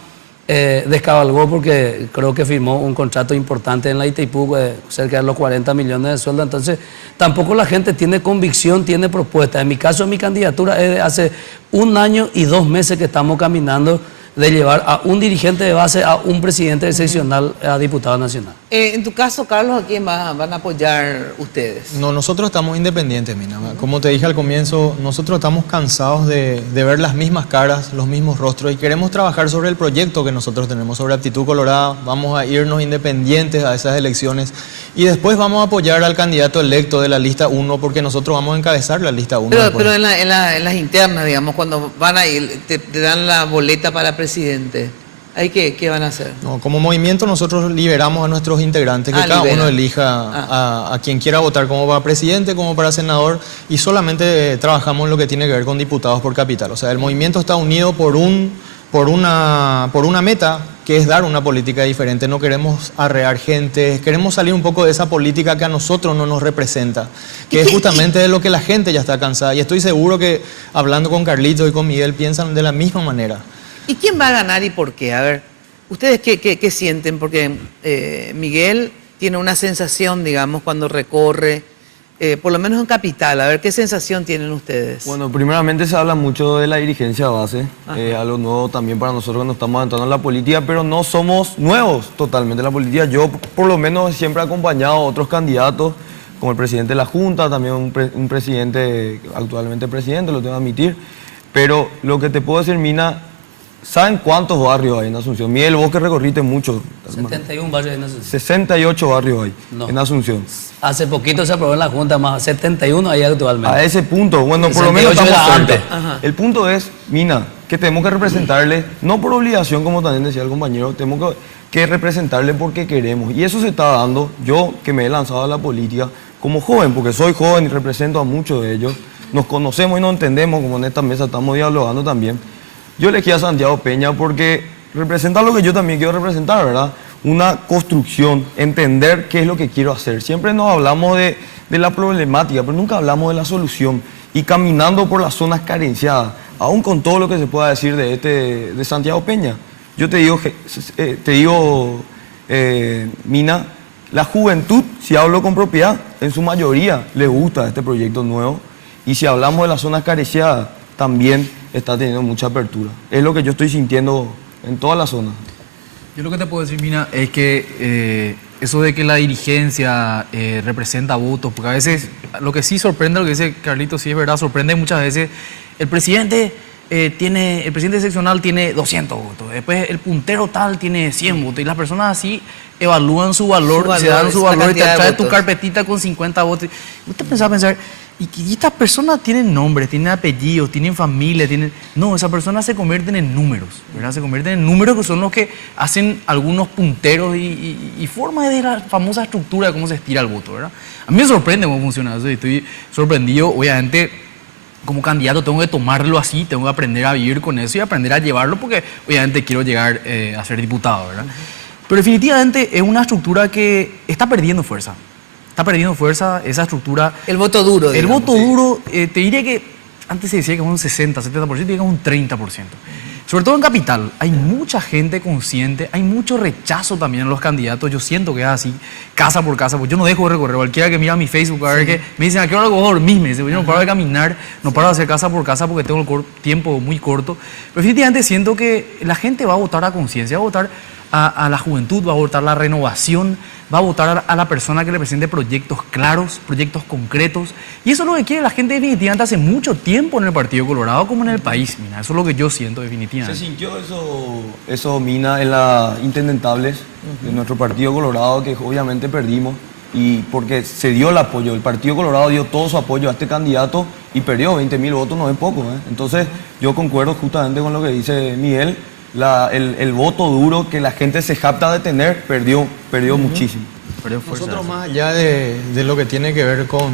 descabalgó porque creo que firmó un contrato importante en la Itaipú, cerca de los 40 millones de sueldo. Entonces, tampoco la gente tiene convicción, tiene propuesta. En mi caso, mi candidatura es de hace 1 año y 2 meses que estamos caminando de llevar a un dirigente de base a un presidente excepcional a diputado nacional. En tu caso, Carlos, ¿a quién van a apoyar ustedes? No, nosotros estamos independientes, Mina. Como te dije al comienzo, nosotros estamos cansados de ver las mismas caras, los mismos rostros y queremos trabajar sobre el proyecto que nosotros tenemos, sobre Aptitud Colorada. Vamos a irnos independientes a esas elecciones y después vamos a apoyar al candidato electo de la lista 1 porque nosotros vamos a encabezar la lista 1. Pero en las internas, digamos, cuando van a ir, te dan la boleta para presidente. ¿Ahí qué van a hacer? No, como movimiento nosotros liberamos a nuestros integrantes, que cada uno elija a quien quiera votar como para presidente, como para senador, y solamente trabajamos en lo que tiene que ver con diputados por capital. O sea, el movimiento está unido por una meta, que es dar una política diferente. No queremos arrear gente, queremos salir un poco de esa política que a nosotros no nos representa, que es justamente de lo que la gente ya está cansada. Y estoy seguro que hablando con Carlitos y con Miguel piensan de la misma manera. ¿Y quién va a ganar y por qué? A ver, ¿ustedes qué sienten? Porque Miguel tiene una sensación, digamos, cuando recorre, por lo menos en Capital. A ver, ¿qué sensación tienen ustedes? Bueno, primeramente se habla mucho de la dirigencia base, algo nuevo también para nosotros que nos estamos adentrando en la política, pero no somos nuevos totalmente en la política. Yo, por lo menos, siempre he acompañado a otros candidatos, como el presidente de la Junta, también un presidente, actualmente presidente, lo tengo que admitir. Pero lo que te puedo decir, Mina, ¿saben cuántos barrios hay en Asunción? Miguel, vos que recorriste mucho. 71 barrios en Asunción. 68 barrios hay en Asunción. Hace poquito se aprobó en la Junta, más 71 hay actualmente. A ese punto, bueno, por lo menos estamos antes. El punto es, Mina, que tenemos que representarle, no por obligación, como también decía el compañero, tenemos que representarle porque queremos. Y eso se está dando, yo que me he lanzado a la política, como joven, porque soy joven y represento a muchos de ellos, nos conocemos y nos entendemos, como en esta mesa estamos dialogando también. Yo elegí a Santiago Peña porque representa lo que yo también quiero representar, ¿verdad? Una construcción, entender qué es lo que quiero hacer. Siempre nos hablamos de la problemática, pero nunca hablamos de la solución. Y caminando por las zonas carenciadas, aún con todo lo que se pueda decir de Santiago Peña, yo te digo, Mina, la juventud, si hablo con propiedad, en su mayoría le gusta este proyecto nuevo. Y si hablamos de las zonas carenciadas, también está teniendo mucha apertura. Es lo que yo estoy sintiendo en toda la zona. Yo lo que te puedo decir, Mina, es que eso de que la dirigencia representa votos, porque a veces lo que sí sorprende, lo que dice Carlitos, sí es verdad, sorprende muchas veces. El presidente seccional tiene 200 votos, después el puntero tal tiene 100 votos, y las personas así evalúan su valor, se dan su valor y te trae tu carpetita con 50 votos. Y usted pensaba pensar, y estas personas tienen nombres, tienen apellidos, tienen familia, No, esas personas se convierten en números, ¿verdad? Se convierten en números que son los que hacen algunos punteros y formas de la famosa estructura de cómo se estira el voto, ¿verdad? A mí me sorprende cómo funciona eso y estoy sorprendido. Obviamente, como candidato tengo que tomarlo así, tengo que aprender a vivir con eso y aprender a llevarlo porque obviamente quiero llegar a ser diputado, ¿verdad? Pero definitivamente es una estructura que está perdiendo fuerza. Está perdiendo fuerza esa estructura. El voto duro. El voto duro, te diría que antes se decía que es un 60, 70%, y que es un 30%. Sobre todo en Capital, hay mucha gente consciente, hay mucho rechazo también a los candidatos. Yo siento que es así, casa por casa, porque yo no dejo de recorrer. Cualquiera que mira mi Facebook, a ver que me dicen, ¿a qué hora voy a dormir? Me dicen, yo no paro de caminar, no paro de hacer casa por casa porque tengo el tiempo muy corto. Pero definitivamente siento que la gente va a votar a conciencia, va a votar a la juventud, va a votar la renovación, va a votar a la persona que le presente proyectos claros, proyectos concretos. Y eso es lo que quiere la gente definitivamente hace mucho tiempo en el Partido Colorado como en el país, Mina. Eso es lo que yo siento definitivamente. ¿Se sintió eso, Mina, en las intendentables de nuestro Partido Colorado, que obviamente perdimos? Y porque se dio el apoyo, el Partido Colorado dio todo su apoyo a este candidato y perdió 20.000 votos, no es poco, ¿eh? Entonces yo concuerdo justamente con lo que dice Miguel. El voto duro que la gente se jacta de tener, perdió muchísimo. Nosotros más allá de lo que tiene que ver con...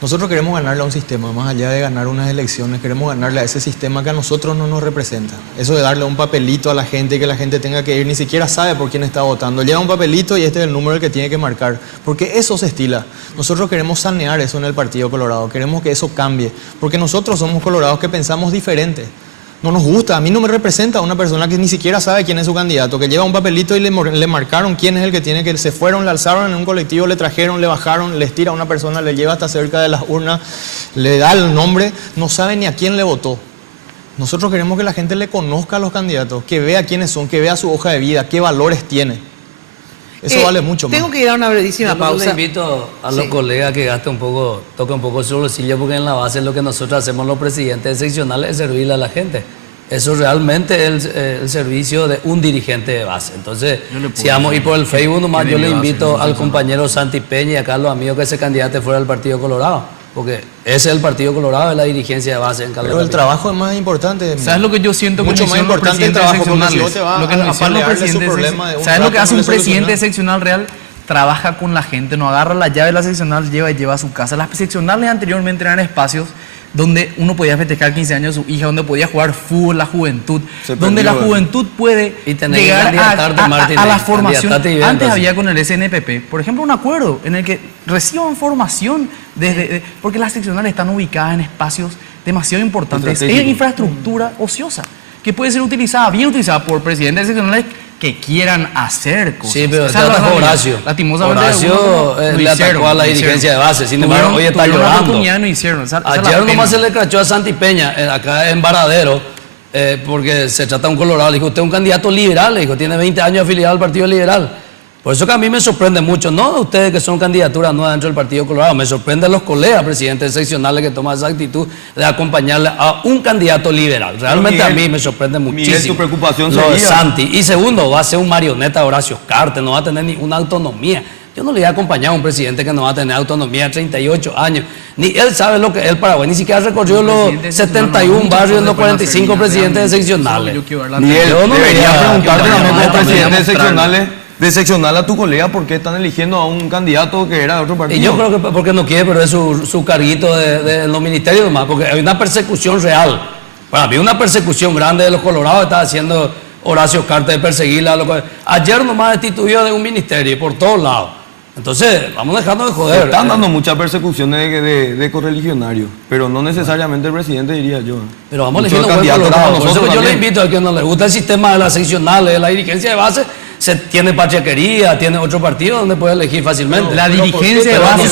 Nosotros queremos ganarle a un sistema, más allá de ganar unas elecciones, queremos ganarle a ese sistema que a nosotros no nos representa. Eso de darle un papelito a la gente y que la gente tenga que ir, ni siquiera sabe por quién está votando. Lleva un papelito y este es el número que tiene que marcar, porque eso se estila. Nosotros queremos sanear eso en el Partido Colorado, queremos que eso cambie, porque nosotros somos colorados que pensamos diferente. no nos gusta. A mí no me representa una persona que ni siquiera sabe quién es su candidato, que lleva un papelito y le marcaron quién es el que tiene, que se fueron, le alzaron en un colectivo, le trajeron, le bajaron, les tira a una persona, le lleva hasta cerca de las urnas, le da el nombre, no sabe ni a quién le votó. Nosotros queremos que la gente le conozca a los candidatos, que vea quiénes son, que vea su hoja de vida, qué valores tiene. Eso vale mucho más. Tengo que ir a una brevísima pausa. Le invito a los colegas que toque un poco su bolsillo, porque en la base lo que nosotros hacemos los presidentes seccionales es servirle a la gente. Eso realmente es el servicio de un dirigente de base. Entonces, si vamos a ir por el Facebook nomás, yo le invito al compañero Santi Peña y a Carlos Amigo que se candidate fuera del Partido Colorado. Porque ese es el Partido Colorado, es la dirigencia de base en Carlos. Pero el trabajo es más importante. ¿Sabes lo que yo siento? Mucho más importante el trabajo, porque si vos te vas lo que nos hicieron los presidentes, ¿sabes lo que hace un presidente de seccional real? Trabaja con la gente, no agarra la llave de la seccional, lleva a su casa. Las seccionales anteriormente eran espacios donde uno podía festejar 15 años de su hija, donde podía jugar fútbol, la juventud, donde la juventud puede llegar a la formación. Antes había con el SNPP, por ejemplo, un acuerdo en el que reciban formación porque las seccionales están ubicadas en espacios demasiado importantes, es infraestructura ociosa que puede ser bien utilizada por presidentes seccionales que quieran hacer cosas. Sí, pero esa es Horacio. Lastimosamente Horacio le atacó a la dirigencia de base. Sin embargo, hoy está llorando. Ayer nomás se le crachó a Santi Peña, acá en Varadero, porque se trata de un colorado. Le dijo, usted es un candidato liberal, le dijo, tiene 20 años afiliado al Partido Liberal. Por eso que a mí me sorprende mucho, no de ustedes que son candidaturas nuevas dentro del Partido Colorado, me sorprenden los colegas presidentes seccionales que toman esa actitud de acompañarle a un candidato liberal. Realmente Miguel, a mí me sorprende muchísimo. Miguel, tu preocupación lo de sería... Santi. Y segundo, va a ser un marioneta de Horacio Cartes, no va a tener ninguna autonomía. Yo no le voy a acompañar a un presidente que no va a tener autonomía a 38 años. Ni él sabe lo que es el Paraguay, ni siquiera recorrió los 71 barrios, los 45 presidentes seccionales. Miguel, yo no debería preguntarte también a los presidentes seccionales. De seccional a tu colega, ¿por qué están eligiendo a un candidato que era de otro partido? Y yo creo que porque no quiere, pero es su carguito de los ministerios nomás, porque hay una persecución real. Para mí una persecución grande de los colorados está haciendo Horacio Cartes de perseguirla. Ayer nomás destituyó de un ministerio por todos lados. Entonces, vamos dejando de joder. Están dando muchas persecuciones de correligionarios, pero no necesariamente el presidente, diría yo. Pero vamos eligiendo buen colorado. Por eso yo le invito a que no le gusta el sistema de las seccionales, de la dirigencia de base. Se tiene pachequería, tiene otro partido donde puede elegir fácilmente. La dirigencia de base,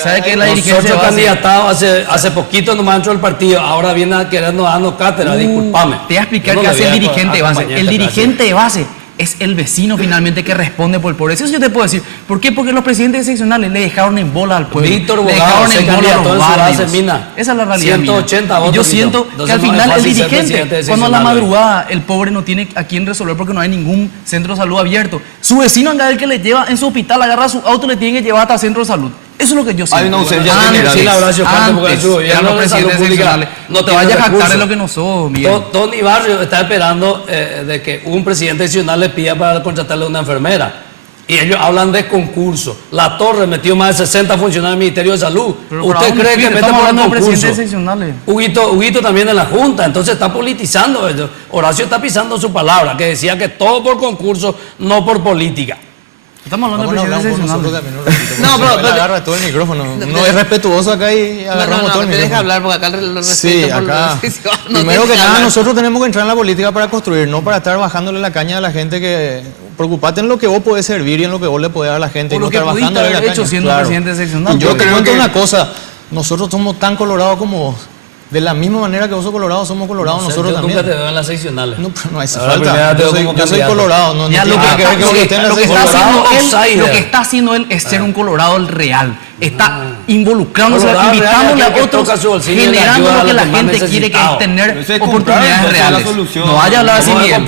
¿sabe qué es la dirigencia de base? Candidatado hace poquito nomás entró el partido, ahora viene a querernos darnos cátedra, discúlpame. Te voy a explicar qué hace el dirigente de base. El dirigente de base es el vecino finalmente que responde por el pobre. Eso yo te puedo decir. ¿Por qué? Porque los presidentes seccionales le dejaron en bola al pueblo. Víctor Bogado se candidató en su base, Mina. Esa es la realidad. 180 votos. Y yo siento que al final el dirigente, cuando a la madrugada el pobre no tiene a quién resolver porque no hay ningún centro de salud abierto, su vecino anga el que le lleva en su hospital, agarra su auto y le tiene que llevar hasta el centro de salud. Eso es lo que yo siento. Hay una ausencia general. No te vayas a jactar de lo que no sos, Miguel. Tony Barrio está esperando de que un presidente seccional le pida para contratarle a una enfermera. Y ellos hablan de concurso. La Torre metió más de 60 funcionarios del Ministerio de Salud. Pero ¿usted cree que mete por el concurso? Seccionales. Huguito también en la Junta, entonces está politizando. Horacio está pisando su palabra, que decía que todo por concurso, no por política. Estamos hablando de presidentes seccionales. No, pero agarra todo el micrófono. No es respetuoso acá y agarramos todo el micrófono. No, te deja hablar porque acá el respeto. Sí, acá. Primero que nada, nosotros tenemos que entrar en la política para construir, no para estar bajándole la caña a la gente que... Preocupate en lo que vos podés servir y en lo que vos le podés dar a la gente. Por lo que pudiste haber hecho siendo presidente seccional. Yo te cuento una cosa. Nosotros somos tan colorados como vos. De la misma manera que vos sos colorado, somos colorados nosotros también. Nunca te veo en las seccionales. No, pero no hace falta. Yo soy colorado. No, ya, lo que está haciendo él es ser un colorado real. Está involucrándose, invitándole a otros, generando lo que la gente quiere, que es tener oportunidades reales. No vaya a hablar así bien.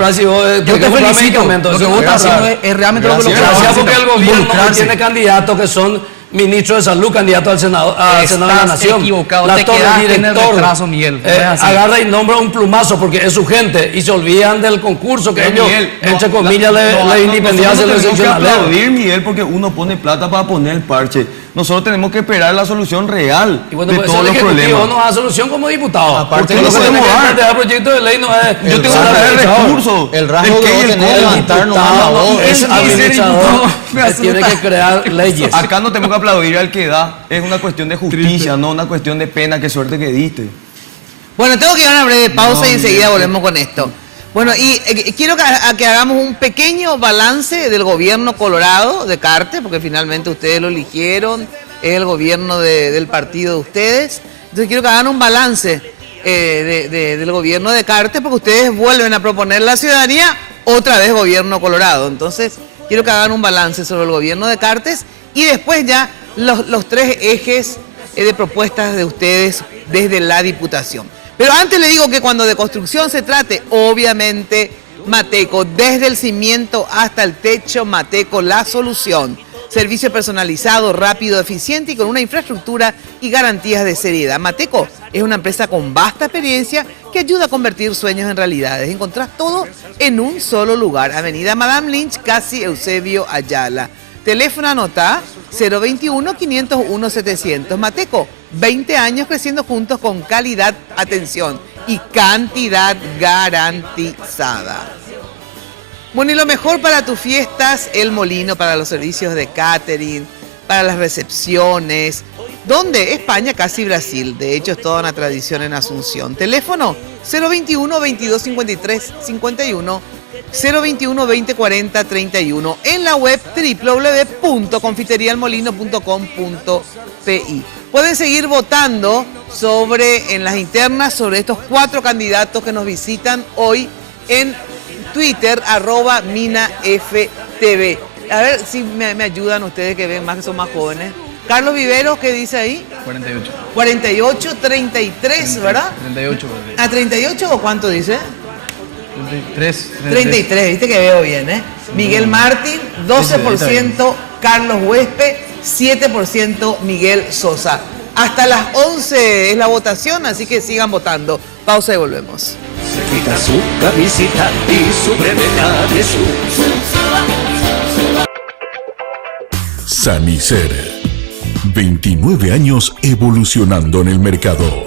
Yo te felicito. Lo que vos estás haciendo es realmente lo que lo que haces. Porque el gobierno tiene candidatos que son ministro de Salud, candidato al Senado de la Nación. Equivocado. La Torre, director, retraso, Miguel. Agarra y nombra un plumazo porque es su gente y se olvidan del concurso que ellos, entre comillas, le independientes de los seccionales. Aplaudir, Miguel, porque uno pone plata para poner el parche. Nosotros tenemos que esperar la solución real de todos los problemas. No da solución como diputado. Aparte no podemos dar proyecto de ley, no es. Yo tengo que dar recursos. El rasgo que vos tenés levantarnos la voz. Es administrador. Tiene que crear leyes. Acá no tenemos que aplaudir al que da. Es una cuestión de justicia, no una cuestión de pena. Qué suerte que diste. Bueno, tengo que ir a una breve pausa y enseguida volvemos con esto. Bueno, y quiero que hagamos un pequeño balance del gobierno colorado de Cartes, porque finalmente ustedes lo eligieron, es el gobierno del partido de ustedes. Entonces quiero que hagan un balance del gobierno de Cartes, porque ustedes vuelven a proponer la ciudadanía, otra vez gobierno colorado. Entonces quiero que hagan un balance sobre el gobierno de Cartes y después ya los tres ejes de propuestas de ustedes desde la Diputación. Pero antes le digo que cuando de construcción se trate, obviamente Mateco, desde el cimiento hasta el techo, Mateco, la solución. Servicio personalizado, rápido, eficiente y con una infraestructura y garantías de seriedad. Mateco es una empresa con vasta experiencia que ayuda a convertir sueños en realidades. Encontrás todo en un solo lugar. Avenida Madame Lynch, casi Eusebio Ayala. Teléfono anotá 021-501-700. Mateco, 20 años creciendo juntos con calidad, atención y cantidad garantizada. Bueno, y lo mejor para tus fiestas, El Molino, para los servicios de catering, para las recepciones. ¿Dónde? España, casi Brasil. De hecho, es toda una tradición en Asunción. Teléfono 021-2253-51, 021-2040-31. En la web www.confiterialmolino.com.pi. Pueden seguir votando en las internas sobre estos 4 candidatos que nos visitan hoy en Twitter, @MinaFTV. A ver si me ayudan ustedes que ven más, que son más jóvenes. Carlos Viveros, ¿qué dice ahí? 48. 48, 33, ¿verdad? 38. ¿A 38 o cuánto dice? 33, viste que veo bien, ¿eh? Miguel Martín, 12%, Carlos Huespe, 7% Miguel Sosa. Hasta las 11 es la votación, así que sigan votando. Pausa y volvemos. Se quita su camisita y su brevena de su... Sanicer. 29 años evolucionando en el mercado.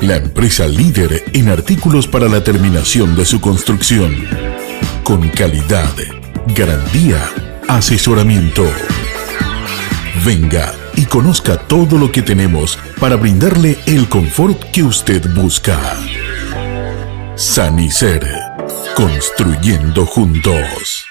La empresa líder en artículos para la terminación de su construcción. Con calidad, garantía, asesoramiento. Venga y conozca todo lo que tenemos para brindarle el confort que usted busca. Sanicer. Construyendo juntos.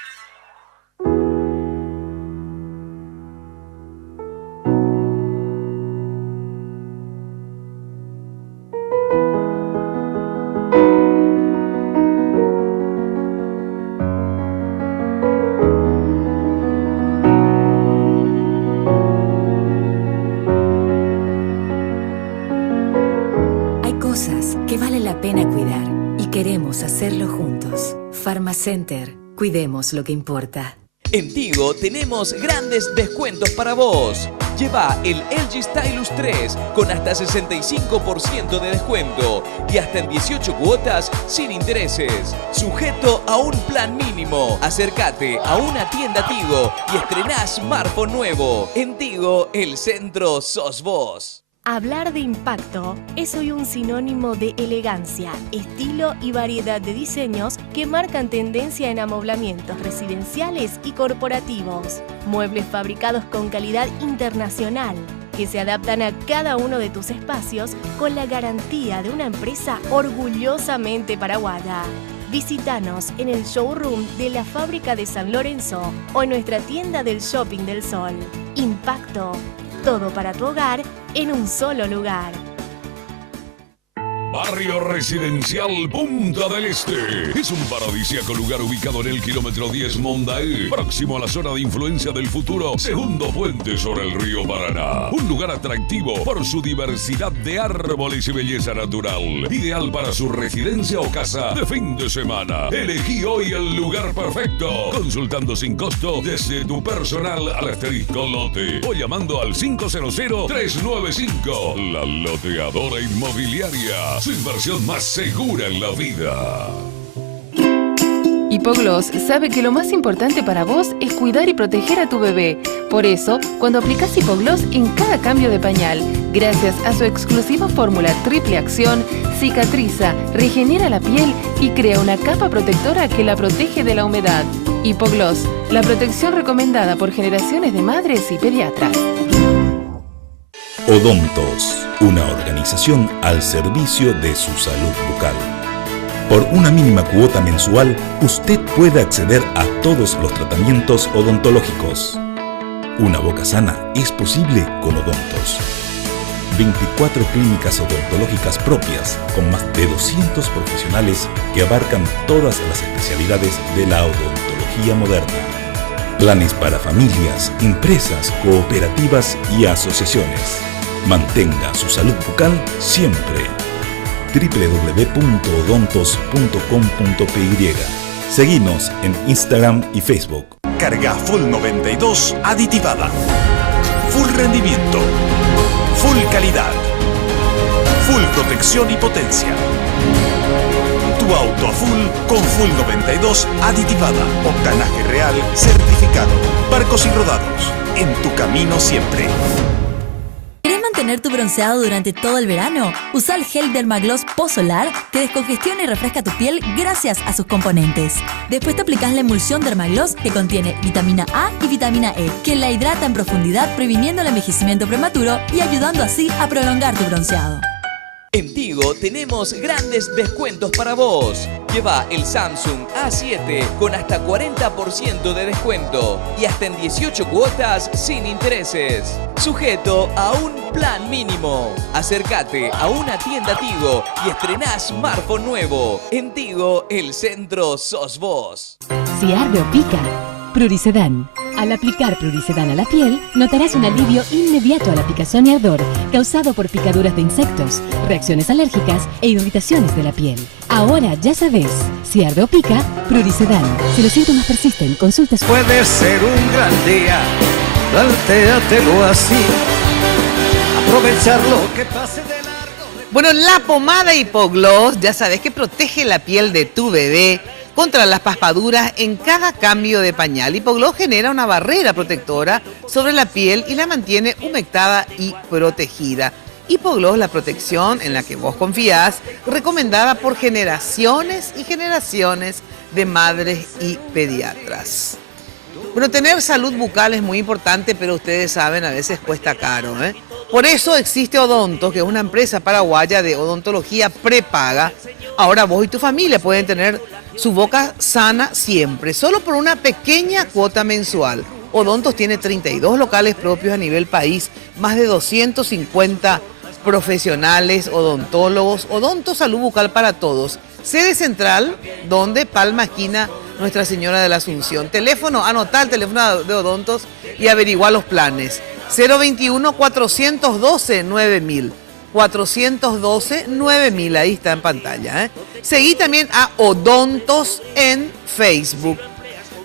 Center, cuidemos lo que importa. En Tigo tenemos grandes descuentos para vos. Lleva el LG Stylus 3 con hasta 65% de descuento y hasta en 18 cuotas sin intereses. Sujeto a un plan mínimo. Acércate a una tienda Tigo y estrená smartphone nuevo. En Tigo, el centro sos vos. Hablar de impacto es hoy un sinónimo de elegancia, estilo y variedad de diseños que marcan tendencia en amoblamientos residenciales y corporativos. Muebles fabricados con calidad internacional, que se adaptan a cada uno de tus espacios con la garantía de una empresa orgullosamente paraguaya. Visítanos en el showroom de la fábrica de San Lorenzo o en nuestra tienda del Shopping del Sol. Impacto. Todo para tu hogar en un solo lugar. Barrio Residencial Punta del Este. Es un paradisíaco lugar ubicado en el kilómetro 10 Mondaé, próximo a la zona de influencia del futuro segundo puente sobre el río Paraná. Un lugar atractivo por su diversidad de árboles y belleza natural. Ideal para su residencia o casa de fin de semana. Elegí hoy el lugar perfecto. Consultando sin costo desde tu personal al asterisco lote o llamando al 500-395. La Loteadora Inmobiliaria. Su inversión más segura en la vida. Hipogloss sabe que lo más importante para vos es cuidar y proteger a tu bebé. Por eso, cuando aplicás Hipogloss en cada cambio de pañal, gracias a su exclusiva fórmula triple acción, cicatriza, regenera la piel y crea una capa protectora que la protege de la humedad. Hipogloss, la protección recomendada por generaciones de madres y pediatras. Odontos, una organización al servicio de su salud bucal. Por una mínima cuota mensual, usted puede acceder a todos los tratamientos odontológicos. Una boca sana es posible con Odontos. 24 clínicas odontológicas propias con más de 200 profesionales que abarcan todas las especialidades de la odontología moderna. Planes para familias, empresas, cooperativas y asociaciones. Mantenga su salud bucal siempre. www.odontos.com.py. Seguinos en Instagram y Facebook. Carga Full 92 aditivada. Full rendimiento. Full calidad. Full protección y potencia. Tu auto a full con Full 92 aditivada. Octanaje real certificado. Barcos y rodados. En tu camino siempre. ¿Querés mantener tu bronceado durante todo el verano? Usa el gel Dermagloss Post-Solar que descongestiona y refresca tu piel gracias a sus componentes. Después te aplicas la emulsión Dermagloss que contiene vitamina A y vitamina E, que la hidrata en profundidad previniendo el envejecimiento prematuro y ayudando así a prolongar tu bronceado. En Tigo tenemos grandes descuentos para vos. Lleva el Samsung A7 con hasta 40% de descuento y hasta en 18 cuotas sin intereses. Sujeto a un plan mínimo. Acércate a una tienda Tigo y estrená smartphone nuevo. En Tigo, el centro sos vos. Si arde o pica, Prurisedan. Al aplicar Prurisedan a la piel, notarás un alivio inmediato a la picazón y ardor causado por picaduras de insectos, reacciones alérgicas e irritaciones de la piel. Ahora ya sabes, si arde o pica, Prurisedan. Si los síntomas persisten, consulta su... Puede ser un gran día, plantéatelo así, aprovechar lo que pase de largo. Bueno, la pomada Hipogloss, ya sabes que protege la piel de tu bebé contra las paspaduras en cada cambio de pañal. Hipogloss genera una barrera protectora sobre la piel y la mantiene humectada y protegida. Hipogloss, la protección en la que vos confías, recomendada por generaciones y generaciones de madres y pediatras. Bueno, tener salud bucal es muy importante, pero ustedes saben, a veces cuesta caro, ¿eh? Por eso existe Odontos, que es una empresa paraguaya de odontología prepaga. Ahora vos y tu familia pueden tener su boca sana siempre, solo por una pequeña cuota mensual. Odontos tiene 32 locales propios a nivel país, más de 250 profesionales, odontólogos, Odontos Salud Bucal para Todos. Sede central, donde Palma esquina Nuestra Señora de la Asunción. Teléfono, anotá el teléfono de Odontos y averiguar los planes. 021-412-9000. 412-9000, ahí está en pantalla. Seguí también a Odontos en Facebook.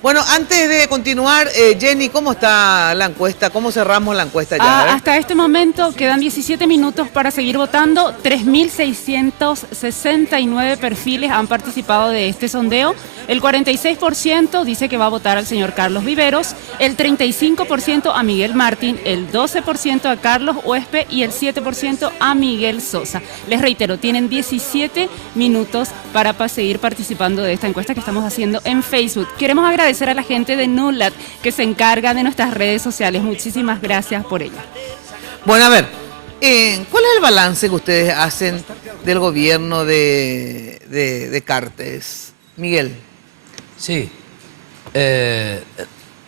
Bueno, antes de continuar, Jenny, ¿cómo está la encuesta? ¿Cómo cerramos la encuesta ya? Hasta este momento quedan 17 minutos para seguir votando. 3.669 perfiles han participado de este sondeo. El 46% dice que va a votar al señor Carlos Viveros, el 35% a Miguel Martín, el 12% a Carlos Huespe y el 7% a Miguel Sosa. Les reitero, tienen 17 minutos para seguir participando de esta encuesta que estamos haciendo en Facebook. Queremos agradecer a la gente de Nulat que se encarga de nuestras redes sociales. Muchísimas gracias por ello. Bueno, a ver, ¿cuál es el balance que ustedes hacen del gobierno de Cartes? Miguel. Sí.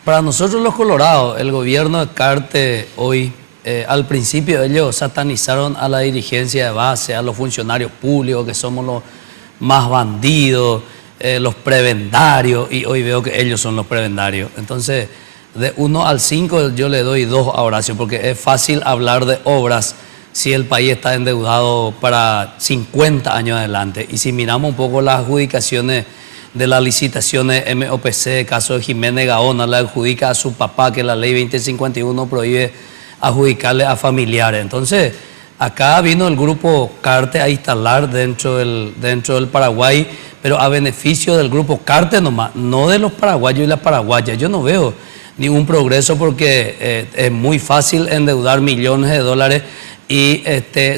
Para nosotros los colorados, el gobierno de Cartes hoy, al principio ellos satanizaron a la dirigencia de base, a los funcionarios públicos que somos los más bandidos, los prebendarios, y hoy veo que ellos son los prebendarios. Entonces, de 1 al 5 yo le doy 2 a Horacio, porque es fácil hablar de obras si el país está endeudado para 50 años adelante. Y si miramos un poco las adjudicaciones de las licitaciones MOPC, caso de Jiménez Gaona, la adjudica a su papá, que la ley 2051 prohíbe adjudicarle a familiares. Entonces, acá vino el grupo Cartes a instalar dentro del Paraguay, pero a beneficio del grupo Cartes nomás, no de los paraguayos y las paraguayas. Yo no veo ningún progreso porque es muy fácil endeudar millones de dólares y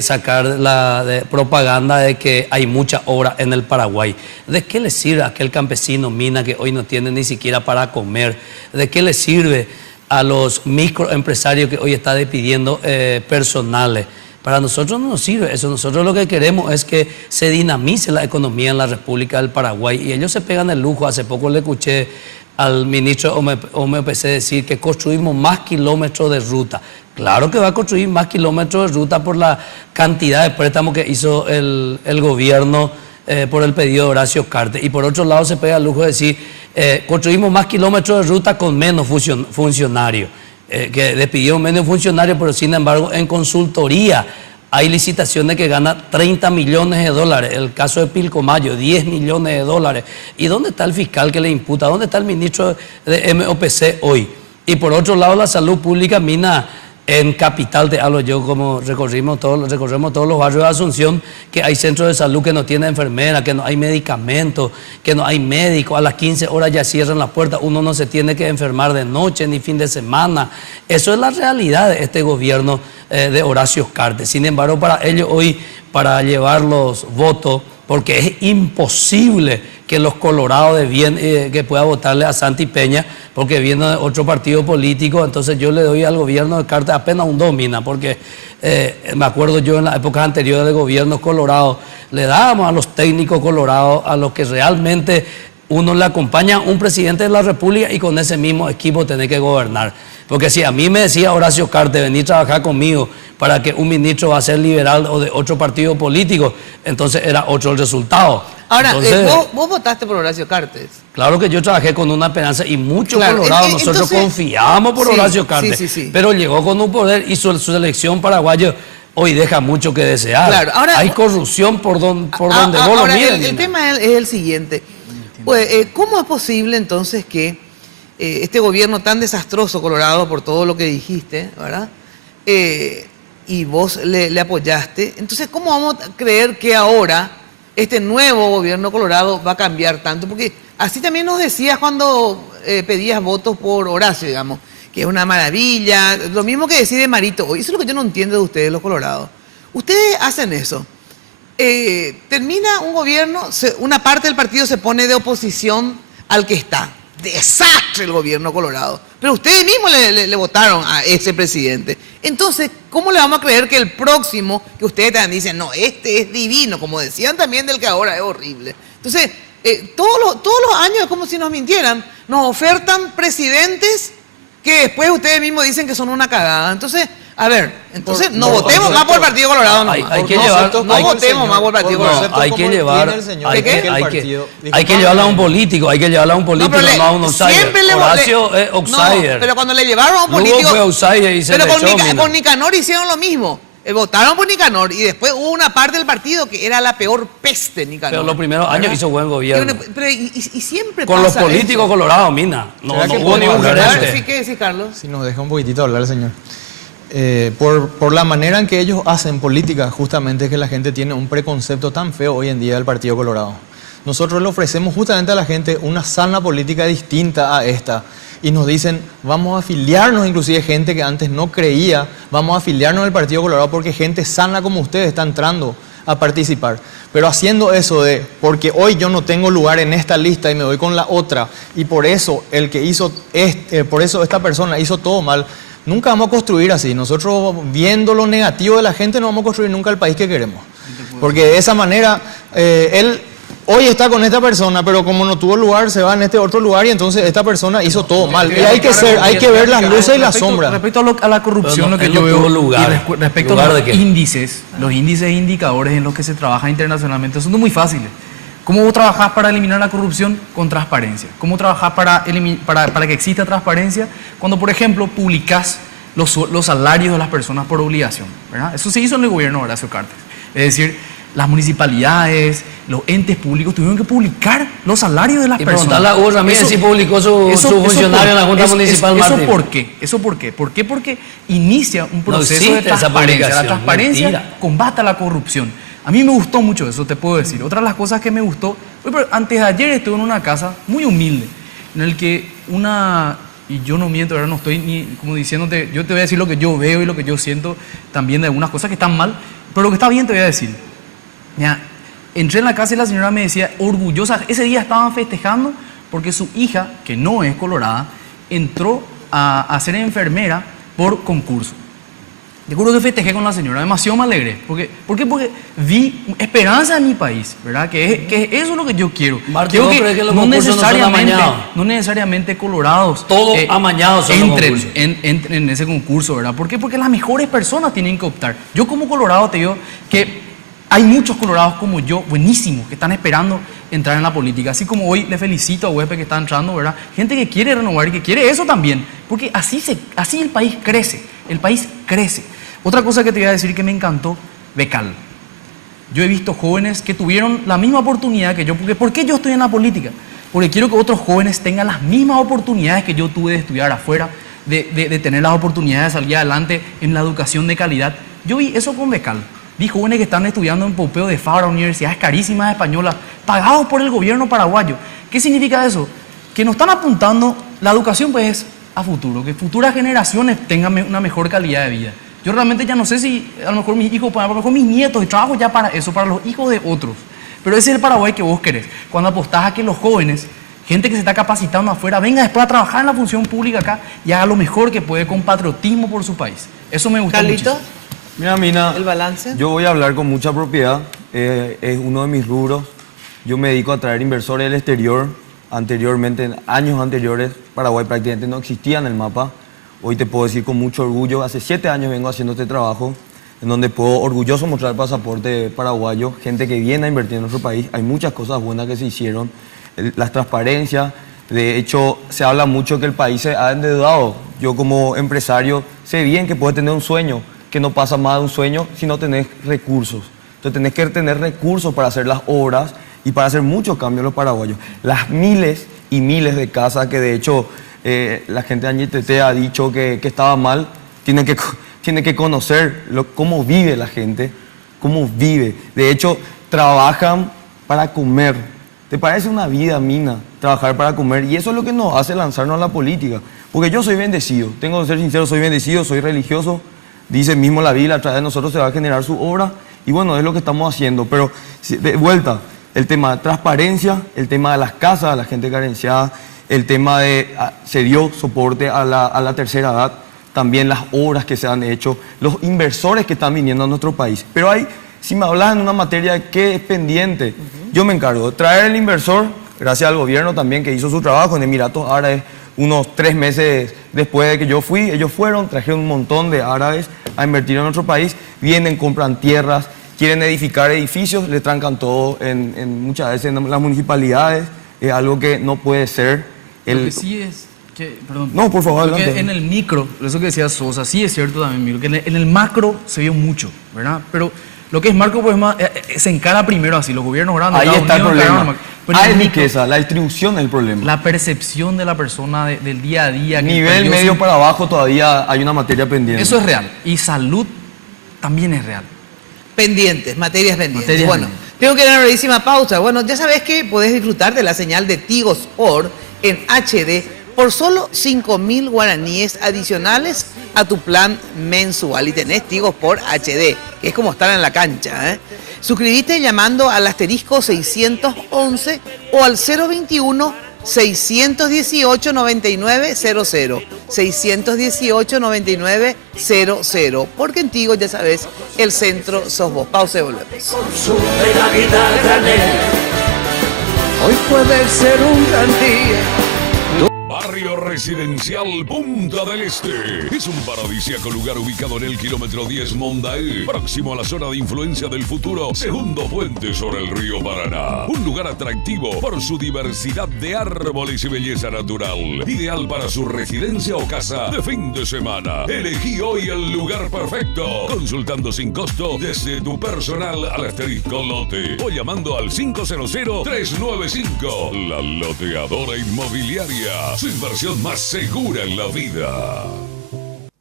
sacar la propaganda de que hay mucha obra en el Paraguay. ¿De qué le sirve a aquel campesino mina que hoy no tiene ni siquiera para comer? ¿De qué le sirve a los microempresarios que hoy está despidiendo personales. Para nosotros no nos sirve eso. Nosotros lo que queremos es que se dinamice la economía en la República del Paraguay. Y ellos se pegan el lujo. Hace poco le escuché al ministro OMPC decir que construimos más kilómetros de ruta. Claro que va a construir más kilómetros de ruta por la cantidad de préstamos que hizo el gobierno por el pedido de Horacio Cartes. Y por otro lado se pega el lujo de decir, construimos más kilómetros de ruta con menos funcionarios. Que despidió menos funcionarios, pero sin embargo en consultoría hay licitaciones que ganan 30 millones de dólares. El caso de Pilcomayo, 10 millones de dólares. ¿Y dónde está el fiscal que le imputa? ¿Dónde está el ministro de MOPC hoy? Y por otro lado, la salud pública, Mina, en Capital, te hablo yo, como recorremos todos los barrios de Asunción, que hay centros de salud que no tienen enfermera, que no hay medicamentos, que no hay médicos, a las 15 horas ya cierran las puertas, uno no se tiene que enfermar de noche ni fin de semana. Eso es la realidad de este gobierno de Horacio Cartes. Sin embargo, para ellos hoy, para llevar los votos, porque es imposible que los colorados de bien que pueda votarle a Santi Peña, porque viene de otro partido político. Entonces yo le doy al gobierno de Cartes apenas un domina, porque me acuerdo yo en las épocas anteriores de gobiernos colorados, le dábamos a los técnicos colorados, a los que realmente uno le acompaña a un presidente de la República y con ese mismo equipo tiene que gobernar. Porque si a mí me decía Horacio Cartes, venir a trabajar conmigo para que un ministro va a ser liberal o de otro partido político, entonces era otro el resultado. Ahora, entonces, vos votaste por Horacio Cartes. Claro que yo trabajé con una esperanza y muchos Claro, colorados, nosotros confiábamos por Horacio Cartes, sí. pero llegó con un poder y su selección paraguaya hoy deja mucho que desear. Claro, ahora, hay corrupción por donde vos lo miren. El tema es el siguiente. Pues, ¿cómo es posible entonces que este gobierno tan desastroso, Colorado, por todo lo que dijiste, ¿verdad? Y vos le apoyaste. Entonces, ¿cómo vamos a creer que ahora este nuevo gobierno Colorado va a cambiar tanto? Porque así también nos decías cuando pedías votos por Horacio, digamos, que es una maravilla. Lo mismo que decide Marito. Eso es lo que yo no entiendo de ustedes, los colorados. Ustedes hacen eso. Termina un gobierno, una parte del partido se pone de oposición al que está. Desastre el gobierno colorado. Pero ustedes mismos le votaron a ese presidente. Entonces, ¿cómo le vamos a creer que el próximo, que ustedes también dicen, no, este es divino, como decían también del que ahora es horrible? Entonces, todos los años es como si nos mintieran. Nos ofertan presidentes que después ustedes mismos dicen que son una cagada. Entonces, a ver, entonces no votemos más por el Partido Colorado. No votemos más por el Partido Colorado. Hay que llevarla a un político, no a un outsider. Horacio es outsider. No, pero cuando le llevaron a un político... Lugo fue outsider y se le echó, con Nicanor hicieron lo mismo. Votaron por Nicanor y después hubo una parte del partido que era la peor peste, Nicanor. Pero los primeros años hizo buen gobierno. Pero y siempre con pasa los políticos eso. colorados, Mina. No hubo ningún gerente. ¿Sí qué decís, Carlos? Si nos deja un poquitito hablar el señor. Por la manera en que ellos hacen política, justamente es que la gente tiene un preconcepto tan feo hoy en día del Partido Colorado. Nosotros le ofrecemos justamente a la gente una sana política distinta a esta. Y nos dicen, vamos a afiliarnos, inclusive gente que antes no creía, vamos a afiliarnos al Partido Colorado porque gente sana como ustedes está entrando a participar. Pero haciendo eso porque hoy yo no tengo lugar en esta lista y me voy con la otra, y por eso por eso esta persona hizo todo mal, nunca vamos a construir así. Nosotros, viendo lo negativo de la gente, no vamos a construir nunca el país que queremos. Porque de esa manera, él hoy está con esta persona, pero como no tuvo lugar, se va en este otro lugar y entonces esta persona hizo todo mal. Y hay que ver las luces y las sombras. Respecto a la corrupción, lo que yo veo, y respecto a los índices e indicadores en los que se trabaja internacionalmente, son muy fáciles. ¿Cómo vos trabajás para eliminar la corrupción? Con transparencia. ¿Cómo trabajás para que exista transparencia? Cuando, por ejemplo, publicás los salarios de las personas por obligación, ¿verdad? Eso se hizo en el gobierno de Horacio Cartes. Es decir, las municipalidades, los entes públicos tuvieron que publicar los salarios de las personas. Y preguntarle a Hugo Ramírez si publicó su funcionario en la Junta Municipal Martín. ¿Eso por qué? ¿Por qué? Porque inicia un proceso de transparencia. La transparencia combata la corrupción. A mí me gustó mucho eso, te puedo decir. Otra de las cosas que me gustó, antes de ayer estuve en una casa muy humilde, en el que y yo no miento, ahora no estoy ni como diciéndote, yo te voy a decir lo que yo veo y lo que yo siento también de algunas cosas que están mal, pero lo que está bien te voy a decir. Mira, entré en la casa y la señora me decía, orgullosa, ese día estaban festejando porque su hija, que no es colorada, entró a ser enfermera por concurso. Te juro que festejé con la señora, demasiado me alegré. ¿Por qué? Porque vi esperanza en mi país, ¿verdad? Que eso es lo que yo quiero. Martín, ¿vos crees que los concursos no necesariamente colorados todos amañados son entren en ese concurso, ¿verdad? ¿Por qué? Porque las mejores personas tienen que optar. Yo como colorado te digo que hay muchos colorados como yo, buenísimos, que están esperando entrar en la política. Así como hoy le felicito a Huepe que está entrando, ¿verdad? Gente que quiere renovar y que quiere eso también. Porque así el país crece. El país crece. Otra cosa que te voy a decir que me encantó, Becal. Yo he visto jóvenes que tuvieron la misma oportunidad que yo. ¿Por qué yo estoy en la política? Porque quiero que otros jóvenes tengan las mismas oportunidades que yo tuve de estudiar afuera, de tener las oportunidades de salir adelante en la educación de calidad. Yo vi eso con Becal. Vi jóvenes que están estudiando en Pompeu de Fabra, universidades carísimas españolas, pagados por el gobierno paraguayo. ¿Qué significa eso? Que nos están apuntando, la educación pues a futuro, que futuras generaciones tengan una mejor calidad de vida. Yo realmente ya no sé si a lo mejor mis hijos, a lo mejor mis nietos, y trabajo ya para eso, para los hijos de otros. Pero ese es el Paraguay que vos querés. Cuando apostás a que los jóvenes, gente que se está capacitando afuera, venga después a trabajar en la función pública acá y haga lo mejor que puede con patriotismo por su país. Eso me gusta mucho. Mira, Mina, ¿el balance? Yo voy a hablar con mucha propiedad. Es uno de mis rubros. Yo me dedico a traer inversores del exterior. Anteriormente, en años anteriores, Paraguay prácticamente no existía en el mapa. Hoy te puedo decir con mucho orgullo, hace 7 años vengo haciendo este trabajo, en donde puedo orgulloso mostrar el pasaporte paraguayo, gente que viene a invertir en nuestro país. Hay muchas cosas buenas que se hicieron, las transparencias. De hecho, se habla mucho que el país se ha endeudado. Yo como empresario sé bien que puedes tener un sueño, que no pasa más de un sueño si no tenés recursos. Entonces tenés que tener recursos para hacer las obras y para hacer muchos cambios los paraguayos. Las miles y miles de casas que de hecho la gente de Añetete ha dicho que estaba mal, tienen que conocer cómo vive la gente, cómo vive. De hecho, trabajan para comer. ¿Te parece una vida, Mina, trabajar para comer? Y eso es lo que nos hace lanzarnos a la política. Porque yo soy bendecido, tengo que ser sincero, soy bendecido, soy religioso. Dice mismo la Biblia, a través de nosotros se va a generar su obra. Y bueno, es lo que estamos haciendo. Pero de vuelta, el tema de transparencia, el tema de las casas, a la gente carenciada, el tema de se dio soporte a la tercera edad, también las obras que se han hecho, los inversores que están viniendo a nuestro país. Pero si me hablas en una materia que es pendiente, yo me encargo de traer el inversor, gracias al gobierno también que hizo su trabajo en Emiratos Árabes. Unos 3 meses después de que yo fui, ellos fueron, trajeron un montón de árabes a invertir en nuestro país, vienen, compran tierras, quieren edificar edificios, le trancan todo muchas veces en las municipalidades, es algo que no puede ser. Lo que sí es perdón. No, por favor, adelante. En el micro, eso que decía Sosa, sí es cierto también, Milo, que en el macro se vio mucho, ¿verdad? Pero lo que es macro, pues más, se encara primero así, los gobiernos grandes. Ahí está el problema. Hay riqueza, la distribución es el problema. La percepción de la persona del día a día. Nivel medio para abajo todavía hay una materia pendiente. Eso es real. Y salud también es real. Pendientes, materias pendientes. Bueno, tengo que dar una brevísima pausa. Bueno, ya sabes que podés disfrutar de la señal de Tigo Sport en HD por solo 5.000 guaraníes adicionales a tu plan mensual. Y tenés Tigo Sport HD, que es como estar en la cancha, ¿eh? Suscribite llamando al asterisco 611 o al 021 618 9900. 618 9900. Porque en Tigo, ya sabes, el centro sos vos. Pausa y volvemos. Consume la vida granel. Hoy puede ser un gran día. Barrio Residencial Punta del Este. Es un paradisíaco lugar ubicado en el kilómetro 10 Mondaé, próximo a la zona de influencia del futuro, segundo puente sobre el río Paraná. Un lugar atractivo por su diversidad de árboles y belleza natural. Ideal para su residencia o casa de fin de semana. Elegí hoy el lugar perfecto, consultando sin costo desde tu personal al asterisco lote o llamando al 500-395. La Loteadora Inmobiliaria. Su inversión más segura en la vida.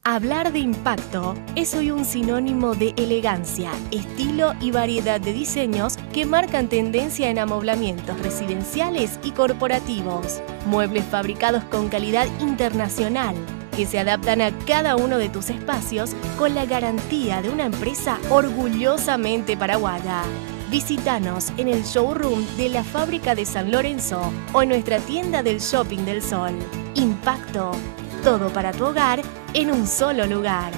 Hablar de impacto es hoy un sinónimo de elegancia, estilo y variedad de diseños que marcan tendencia en amoblamientos residenciales y corporativos. Muebles fabricados con calidad internacional que se adaptan a cada uno de tus espacios con la garantía de una empresa orgullosamente paraguaya. Visítanos en el showroom de la Fábrica de San Lorenzo o en nuestra tienda del Shopping del Sol. Impacto. Todo para tu hogar en un solo lugar.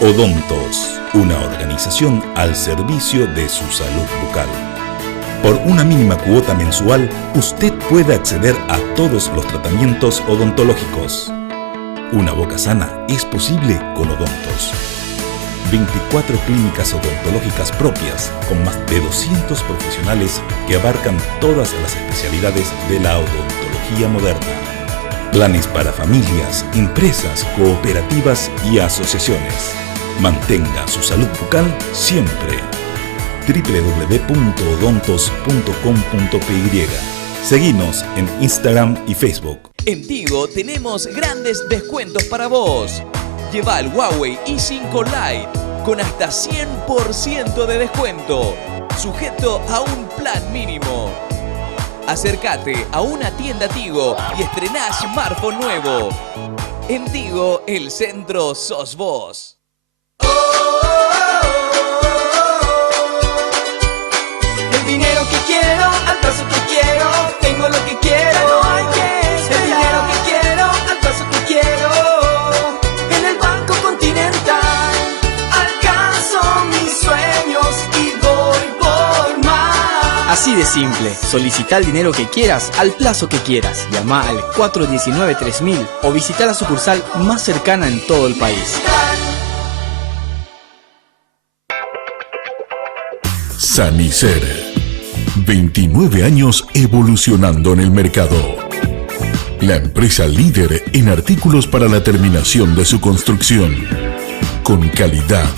Odontos, una organización al servicio de su salud bucal. Por una mínima cuota mensual, usted puede acceder a todos los tratamientos odontológicos. Una boca sana es posible con Odontos. 24 clínicas odontológicas propias con más de 200 profesionales que abarcan todas las especialidades de la odontología moderna. Planes para familias, empresas, cooperativas y asociaciones. Mantenga su salud bucal siempre. www.odontos.com.py. Seguinos en Instagram y Facebook. En Tigo tenemos grandes descuentos para vos. Lleva el Huawei i5 Lite con hasta 100% de descuento, sujeto a un plan mínimo. Acércate a una tienda Tigo y estrená smartphone nuevo. En Tigo, el centro sos vos. El dinero que quiero, al paso que quiero, tengo lo que quiero. No hay que esperar. El dinero que quiero, al paso que quiero, en el Banco Continental. Alcanzo mis sueños y voy por más. Así de simple, solicita el dinero que quieras al plazo que quieras. Llama al 419-3000 o visita la sucursal más cercana en todo el país. Sanicer. 29 años evolucionando en el mercado. La empresa líder en artículos para la terminación de su construcción. Con calidad,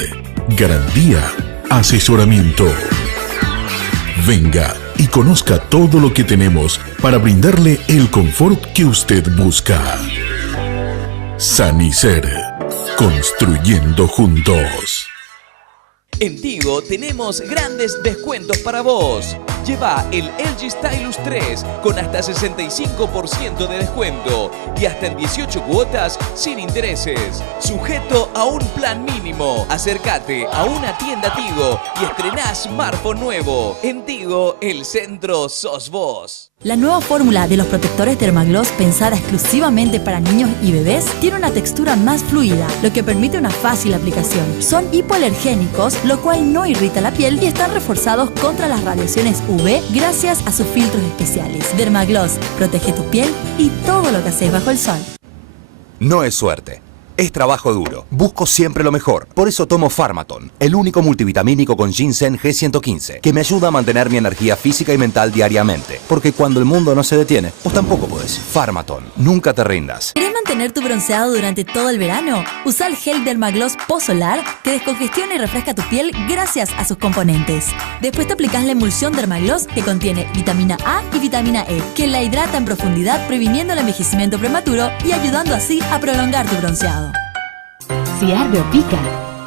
garantía, asesoramiento. Venga y conozca todo lo que tenemos para brindarle el confort que usted busca. Sanicer. Construyendo juntos. En Tigo tenemos grandes descuentos para vos. Lleva el LG Stylus 3 con hasta 65% de descuento y hasta en 18 cuotas sin intereses. Sujeto a un plan mínimo. Acércate a una tienda Tigo y estrená smartphone nuevo. En Tigo, el centro sos vos. La nueva fórmula de los protectores Dermagloss, pensada exclusivamente para niños y bebés, tiene una textura más fluida, lo que permite una fácil aplicación. Son hipoalergénicos, lo cual no irrita la piel y están reforzados contra las radiaciones UV gracias a sus filtros especiales. Dermagloss, protege tu piel y todo lo que haces bajo el sol. No es suerte. Es trabajo duro. Busco siempre lo mejor. Por eso tomo Pharmaton, el único multivitamínico con ginseng G115, que me ayuda a mantener mi energía física y mental diariamente. Porque cuando el mundo no se detiene, vos tampoco podés. Pharmaton. Nunca te rindas. ¿Querés mantener tu bronceado durante todo el verano? Usa el gel Dermagloss Posolar, que descongestiona y refresca tu piel gracias a sus componentes. Después te aplicás la emulsión Dermagloss, que contiene vitamina A y vitamina E, que la hidrata en profundidad, previniendo el envejecimiento prematuro y ayudando así a prolongar tu bronceado. Si arde o pica,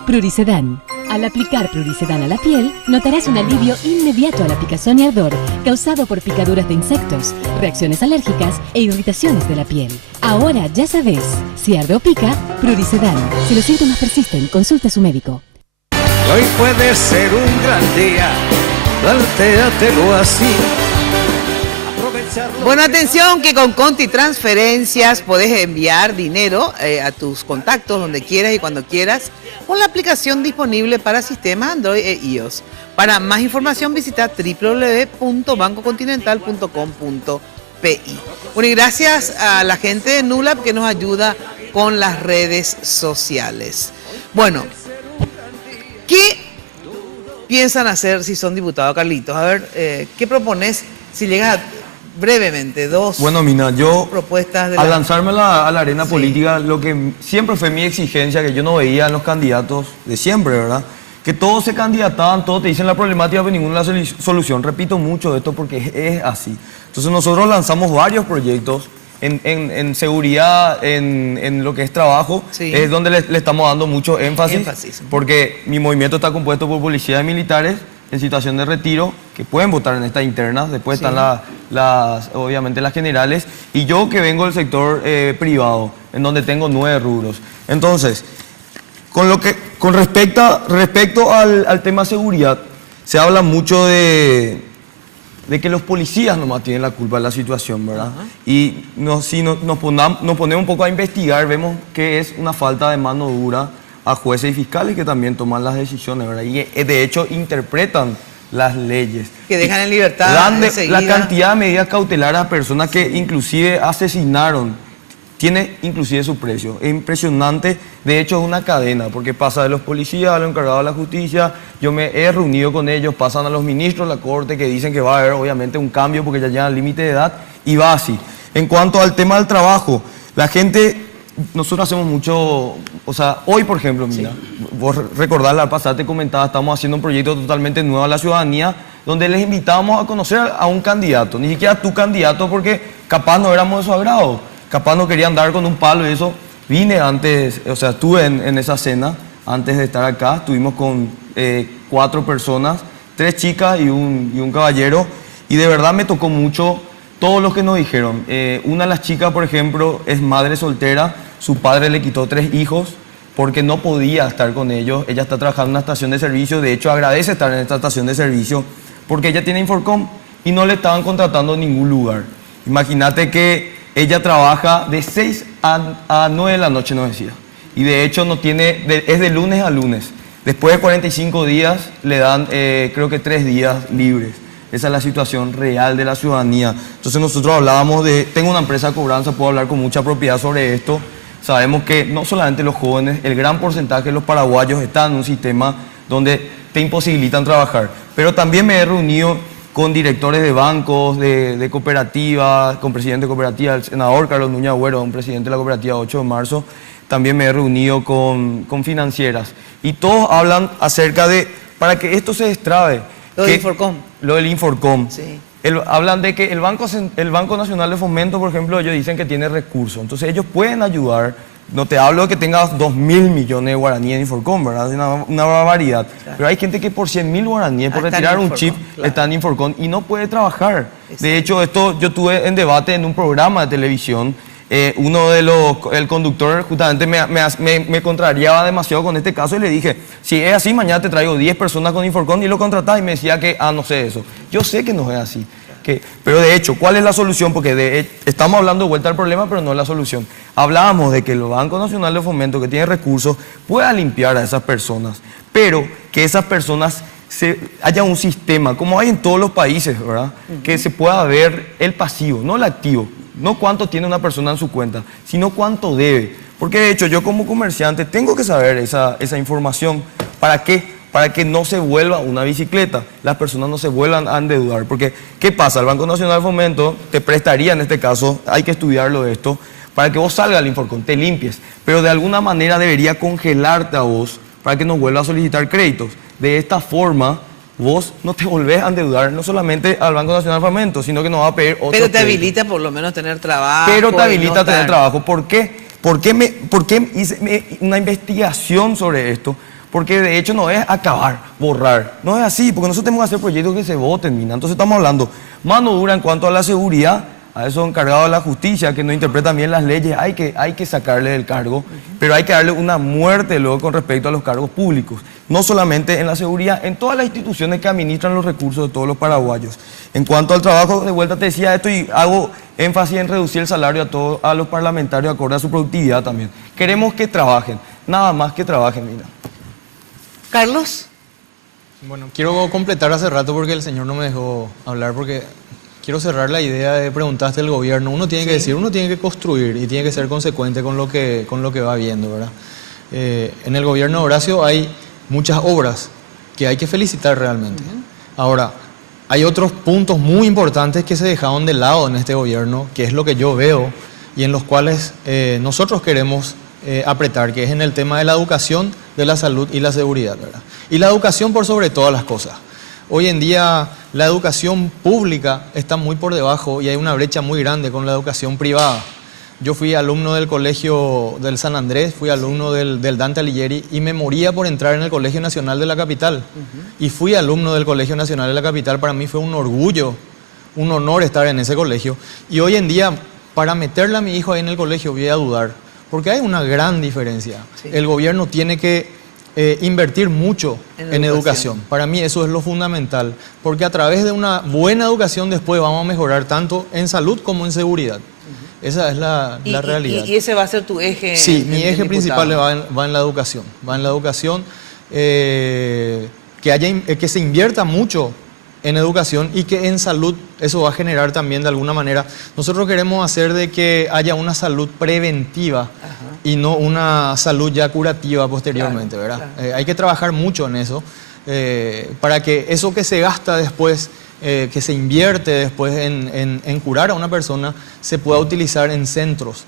Prurisedan. Al aplicar Prurisedan a la piel, notarás un alivio inmediato a la picazón y ardor causado por picaduras de insectos, reacciones alérgicas e irritaciones de la piel. Ahora ya sabes, si arde o pica, Prurisedan. Si los síntomas persisten, consulta a su médico. Hoy puede ser un gran día, plantéatelo así. Bueno, atención que con Conti Transferencias podés enviar dinero a tus contactos donde quieras y cuando quieras con la aplicación disponible para sistemas Android e iOS. Para más información visita www.bancocontinental.com.pi. Bueno, y gracias a la gente de Nulab que nos ayuda con las redes sociales. Bueno, ¿qué piensan hacer si son diputados, Carlitos? A ver, ¿qué propones si llegas a... Brevemente, dos propuestas de al lanzarme a la arena política, lo que siempre fue mi exigencia, que yo no veía en los candidatos de siempre, ¿verdad? Que todos se candidataban, todos te dicen la problemática, pero ninguno la solución. Repito mucho de esto porque es así. Entonces nosotros lanzamos varios proyectos en seguridad, en lo que es trabajo, es donde le estamos dando mucho énfasis. Porque mi movimiento está compuesto por policías y militares en situación de retiro, que pueden votar en estas internas, después están obviamente las generales, y yo que vengo del sector privado, en donde tengo 9 rubros. Entonces, con respecto al tema seguridad, se habla mucho de que los policías nomás tienen la culpa de la situación, ¿verdad? Y si nos ponemos un poco a investigar, vemos que es una falta de mano dura a jueces y fiscales que también toman las decisiones, ¿verdad? Y de hecho interpretan las leyes. Que dejan en libertad Dan enseguida. la cantidad de medidas cautelares a personas que inclusive asesinaron. Tiene inclusive su precio. Es impresionante. De hecho, es una cadena, porque pasa de los policías a los encargados de la justicia. Yo me he reunido con ellos, pasan a los ministros de la Corte que dicen que va a haber obviamente un cambio porque ya llegan al límite de edad, y va así. En cuanto al tema del trabajo, la gente, nosotros hacemos mucho, o sea, hoy por ejemplo, mira, vos recordás la pasada te comentaba, estamos haciendo un proyecto totalmente nuevo a la ciudadanía, donde les invitábamos a conocer a un candidato, ni siquiera tu candidato, porque capaz no éramos de su agrado. Capaz no quería andar con un palo y eso. Vine antes, o sea, estuve en esa cena antes de estar acá. Estuvimos con 4 personas, 3 chicas y un caballero. Y de verdad me tocó mucho todo lo que nos dijeron. Una de las chicas, por ejemplo, es madre soltera. Su padre le quitó 3 hijos porque no podía estar con ellos. Ella está trabajando en una estación de servicio. De hecho, agradece estar en esta estación de servicio porque ella tiene Inforcom y no le estaban contratando en ningún lugar. Imagínate que ella trabaja de 6 a 9 de la noche, nos decía. Y de hecho es de lunes a lunes. Después de 45 días le dan, creo que 3 días libres. Esa es la situación real de la ciudadanía. Entonces nosotros hablábamos tengo una empresa de cobranza, puedo hablar con mucha propiedad sobre esto. Sabemos que no solamente los jóvenes, el gran porcentaje de los paraguayos están en un sistema donde te imposibilitan trabajar. Pero también me he reunido con directores de bancos, de cooperativas, con presidente de cooperativa, el senador Carlos Núñez Agüero, un presidente de la cooperativa 8 de marzo. También me he reunido con financieras. Y todos hablan acerca de, para que esto se destrabe. Lo del Inforcom. Lo del Inforcom. Sí. Hablan de que el Banco Nacional de Fomento, por ejemplo, ellos dicen que tiene recursos. Entonces ellos pueden ayudar. No te hablo de que tengas 2.000 millones de guaraníes en Inforcom, ¿verdad? Es una barbaridad. Claro. Pero hay gente que por 100.000 guaraníes, por retirar un chip, claro, está en Inforcom y no puede trabajar. Exacto. De hecho, esto yo tuve en debate en un programa de televisión. El conductor justamente me contrariaba demasiado con este caso y le dije, si es así, mañana te traigo 10 personas con Inforcom y lo contratás, y me decía que, no sé eso. Yo sé que no es así. Pero de hecho, ¿cuál es la solución? Porque estamos hablando de vuelta al problema, pero no es la solución. Hablábamos de que el Banco Nacional de Fomento, que tiene recursos, pueda limpiar a esas personas, pero que esas personas haya un sistema, como hay en todos los países, ¿verdad? Que se pueda ver el pasivo, no el activo, no cuánto tiene una persona en su cuenta, sino cuánto debe. Porque de hecho, yo como comerciante tengo que saber esa información. ¿Para qué? Para que no se vuelva una bicicleta, las personas no se vuelvan a endeudar. Porque, ¿qué pasa? El Banco Nacional de Fomento te prestaría, en este caso, hay que estudiarlo esto, para que vos salgas al Inforcom, te limpies. Pero de alguna manera debería congelarte a vos para que no vuelvas a solicitar créditos. De esta forma, vos no te volvés a endeudar, no solamente al Banco Nacional de Fomento, sino que nos va a pedir otro Pero te crédito. habilita por lo menos tener trabajo. Pero te habilita tener trabajo. ¿Por qué? ¿Por qué hice una investigación sobre esto? Porque de hecho no es acabar, borrar. No es así, porque nosotros tenemos que hacer proyectos que se voten, mina. Entonces estamos hablando mano dura en cuanto a la seguridad, a esos encargados de la justicia que no interpretan bien las leyes, hay que sacarle del cargo, pero hay que darle una muerte luego con respecto a los cargos públicos. No solamente en la seguridad, en todas las instituciones que administran los recursos de todos los paraguayos. En cuanto al trabajo, de vuelta te decía esto y hago énfasis en reducir el salario a los parlamentarios acorde a su productividad también. Queremos que trabajen, nada más que trabajen, mira. Carlos. Bueno, quiero completar hace rato porque el señor no me dejó hablar, porque quiero cerrar la idea de preguntaste al gobierno. Uno tiene que decir, uno tiene que construir y tiene que ser consecuente con lo que va viendo, ¿verdad? En el gobierno de Horacio hay muchas obras que hay que felicitar realmente. Ahora, hay otros puntos muy importantes que se dejaron de lado en este gobierno, que es lo que yo veo y en los cuales nosotros queremos apretar, que es en el tema de la educación, de la salud y la seguridad, ¿verdad? Y la educación por sobre todas las cosas. Hoy en día la educación pública está muy por debajo y hay una brecha muy grande con la educación privada. Yo fui alumno del colegio del San Andrés, fui alumno del Dante Alighieri y me moría por entrar en el Colegio Nacional de la Capital. Y fui alumno del Colegio Nacional de la Capital, para mí fue un orgullo, un honor estar en ese colegio. Y hoy en día, para meterle a mi hijo ahí en el colegio, voy a dudar, porque hay una gran diferencia. Sí. El gobierno tiene que invertir mucho en educación. Para mí eso es lo fundamental, porque a través de una buena educación después vamos a mejorar tanto en salud como en seguridad. Esa es la realidad. ¿Y ese va a ser tu eje? Sí, mi eje principal va en la educación. Va en la educación, que se invierta mucho en educación y que en salud eso va a generar también de alguna manera. Nosotros queremos hacer de que haya una salud preventiva y no una salud ya curativa posteriormente, claro, ¿verdad? Claro. Hay que trabajar mucho en eso para que eso que se gasta después, que se invierte después en curar a una persona, se pueda utilizar en centros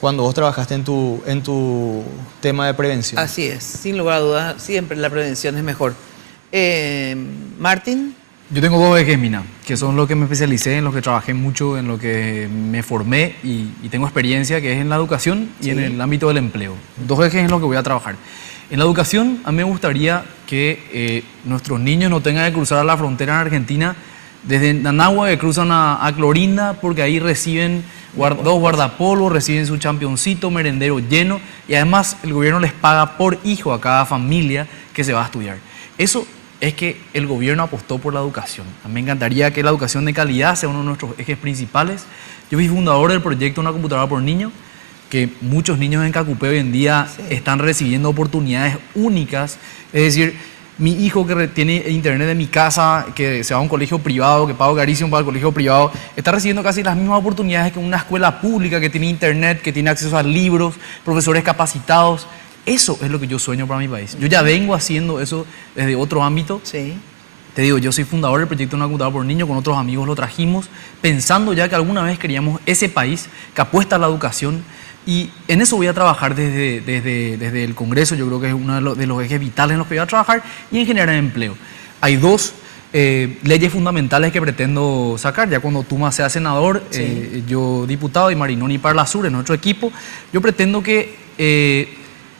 cuando vos trabajaste en tu tema de prevención. Así es, sin lugar a dudas, siempre la prevención es mejor. Martín. Yo tengo dos ejes, Mina, que son los que me especialicé, en los que trabajé mucho, en lo que me formé y tengo experiencia, que es en la educación y en el ámbito del empleo. Dos ejes en los que voy a trabajar. En la educación, a mí me gustaría que nuestros niños no tengan que cruzar la frontera en Argentina desde Nanagua, que cruzan a Clorinda, porque ahí reciben dos guardapolvos, reciben su championcito, merendero lleno, y además el gobierno les paga por hijo a cada familia que se va a estudiar. Eso es que el gobierno apostó por la educación. A mí me encantaría que la educación de calidad sea uno de nuestros ejes principales. Yo fui fundador del proyecto Una Computadora por Niño, que muchos niños en Cacupé hoy en día están recibiendo oportunidades únicas. Es decir, mi hijo que tiene internet en mi casa, que se va a un colegio privado, que pago carísimo para el colegio privado, está recibiendo casi las mismas oportunidades que una escuela pública que tiene internet, que tiene acceso a libros, profesores capacitados. Eso es lo que yo sueño para mi país. Yo ya vengo haciendo eso desde otro ámbito. Sí. Te digo, yo soy fundador del proyecto Una Computadora por Niño, con otros amigos lo trajimos, pensando ya que alguna vez queríamos ese país que apuesta a la educación, y en eso voy a trabajar desde el Congreso. Yo creo que es uno de los ejes vitales en los que voy a trabajar, y en generar empleo. Hay dos leyes fundamentales que pretendo sacar, ya cuando Tuma sea senador, yo diputado y Marinoni Parlasur en nuestro equipo. Yo pretendo que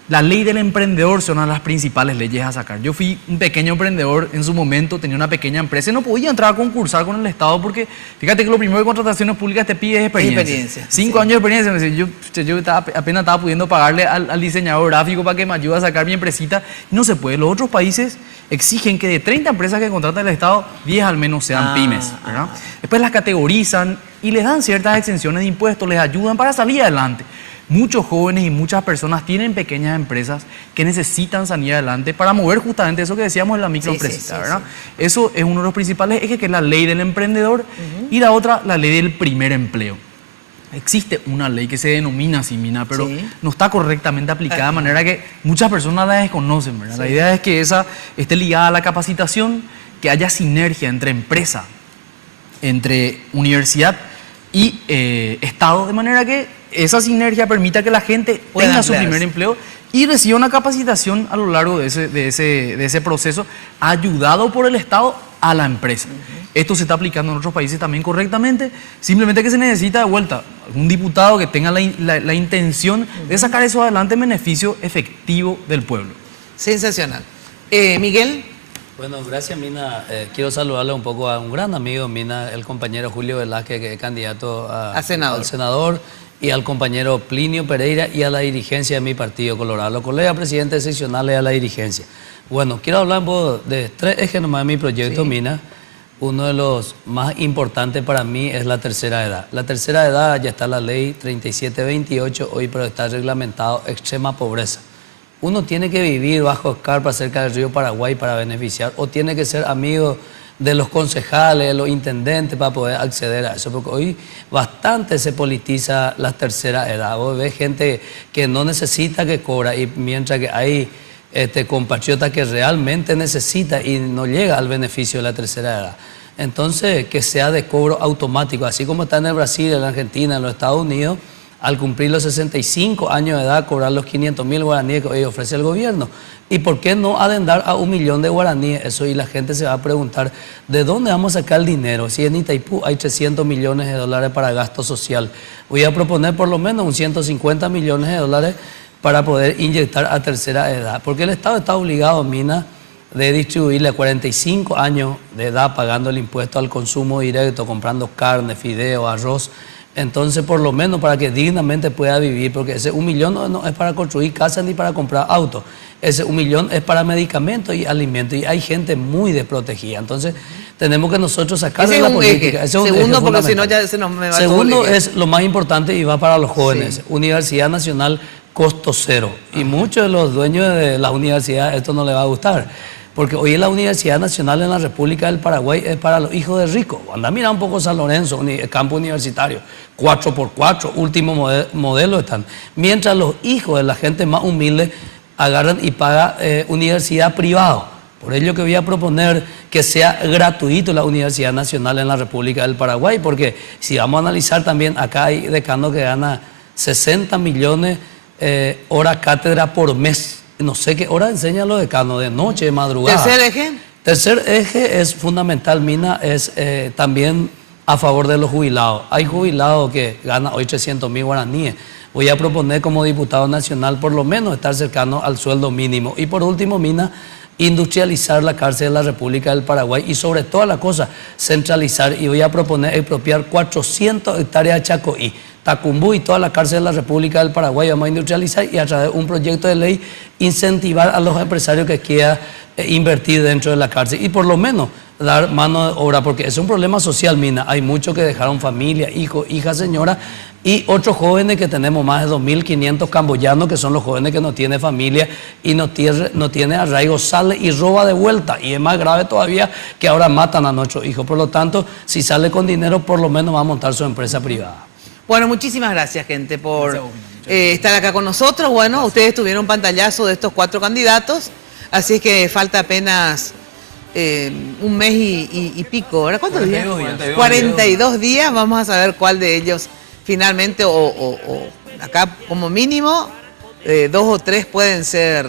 la ley del emprendedor sea una de las principales leyes a sacar. Yo fui un pequeño emprendedor en su momento, tenía una pequeña empresa y no podía entrar a concursar con el Estado porque, fíjate que lo primero de contrataciones públicas te pide es experiencia. 5 años de experiencia. Yo apenas estaba pudiendo pagarle al diseñador gráfico para que me ayude a sacar mi empresita. No se puede. Los otros países exigen que de 30 empresas que contrata el Estado, 10 al menos sean pymes, ¿verdad? Después las categorizan y les dan ciertas exenciones de impuestos, les ayudan para salir adelante. Muchos jóvenes y muchas personas tienen pequeñas empresas que necesitan salir adelante para mover justamente eso que decíamos en la microempresita, ¿verdad? Eso es uno de los principales ejes, que es la ley del emprendedor, y la otra, la ley del primer empleo. Existe una ley que se denomina así, Mina, pero no está correctamente aplicada, de manera que muchas personas la desconocen, ¿verdad? La idea es que esa esté ligada a la capacitación, que haya sinergia entre empresa, entre universidad y Estado, de manera que esa sinergia permita que la gente tenga su primer empleo y reciba una capacitación a lo largo de ese proceso, ayudado por el Estado a la empresa. Esto se está aplicando en otros países también correctamente, simplemente que se necesita de vuelta un diputado que tenga la intención de sacar eso adelante en beneficio efectivo del pueblo. Sensacional. Miguel. Bueno, gracias, Mina. Quiero saludarle un poco a un gran amigo, Mina, el compañero Julio Velázquez, que es candidato al senador, y al compañero Plinio Pereira y a la dirigencia de mi partido Colorado, los colegas presidentes seccionales y a la dirigencia. Bueno, quiero hablar un poco de 3 ejes nomás de mi proyecto, Mina. Uno de los más importantes para mí es la tercera edad. La tercera edad, ya está la ley 3728 hoy, pero está reglamentado extrema pobreza. Uno tiene que vivir bajo escarpa cerca del río Paraguay para beneficiar, o tiene que ser amigo de los concejales, de los intendentes para poder acceder a eso, porque hoy bastante se politiza la tercera edad. Vos ves gente que no necesita que cobra, y mientras que hay compatriotas que realmente necesita y no llega al beneficio de la tercera edad. Entonces, que sea de cobro automático, así como está en el Brasil, en la Argentina, en los Estados Unidos, al cumplir los 65 años de edad, cobrar los 500.000 guaraníes que hoy ofrece el gobierno. ¿Y por qué no adendar a 1 millón de guaraníes? Eso, y la gente se va a preguntar, ¿de dónde vamos a sacar el dinero? Si en Itaipú hay 300 millones de dólares para gasto social. Voy a proponer por lo menos un 150 millones de dólares para poder inyectar a tercera edad. Porque el Estado está obligado, Mina, de distribuirle a 45 años de edad pagando el impuesto al consumo directo, comprando carne, fideo, arroz. Entonces, por lo menos para que dignamente pueda vivir, porque ese 1 millón no es para construir casas ni para comprar autos. Ese 1 millón es para medicamentos y alimentos, y hay gente muy desprotegida. Entonces, tenemos que nosotros sacar de la política. Ese es un segundo, porque si no ya se nos me va Segundo todo el eje. es lo más importante y va para los jóvenes. Sí. Universidad Nacional, costo cero. Y muchos de los dueños de la universidad esto no les va a gustar. Porque hoy la Universidad Nacional en la República del Paraguay es para los hijos de ricos. Anda, mira un poco San Lorenzo, campo universitario, 4x4, último modelo están. Mientras los hijos de la gente más humilde agarran y pagan universidad privada. Por ello que voy a proponer que sea gratuito la Universidad Nacional en la República del Paraguay, porque si vamos a analizar también, acá hay decanos que gana 60 millones horas cátedra por mes. No sé qué hora enseñan los decanos, de noche, de madrugada. ¿Tercer eje? Tercer eje es fundamental, Mina, es también a favor de los jubilados. Hay jubilados que ganan hoy 300.000 guaraníes. Voy a proponer como diputado nacional por lo menos estar cercano al sueldo mínimo. Y por último, Mina, industrializar la cárcel de la República del Paraguay y sobre todas las cosas centralizar, y voy a proponer expropiar 400 hectáreas de Chacoí, Tacumbú y toda la cárcel de la República del Paraguay. Vamos a industrializar y a través de un proyecto de ley incentivar a los empresarios que quieran invertir dentro de la cárcel y por lo menos dar mano de obra, porque es un problema social, Mina. Hay muchos que dejaron familia, hijos, hijas, señora, y otros jóvenes que tenemos más de 2.500 camboyanos, que son los jóvenes que no tienen familia y no tiene arraigo, sale y roba de vuelta. Y es más grave todavía que ahora matan a nuestros hijos. Por lo tanto, si sale con dinero, por lo menos va a montar su empresa privada. Bueno, muchísimas gracias, gente, por estar acá con nosotros. Bueno, ustedes tuvieron un pantallazo de estos 4 candidatos, así es que falta apenas un mes y pico, ¿verdad? ¿Cuántos días? 42 días. Vamos a saber cuál de ellos finalmente, o acá como mínimo, 2 o 3 pueden ser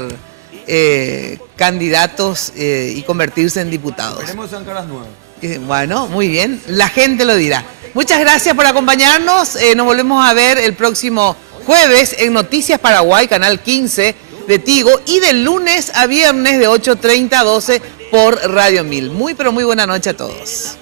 candidatos y convertirse en diputados. Queremos zancar las 9. Bueno, muy bien, la gente lo dirá. Muchas gracias por acompañarnos. Nos volvemos a ver el próximo jueves en Noticias Paraguay, canal 15 de Tigo, y de lunes a viernes de 8:30 a 12 por Radio 1000. Muy, pero muy buena noche a todos.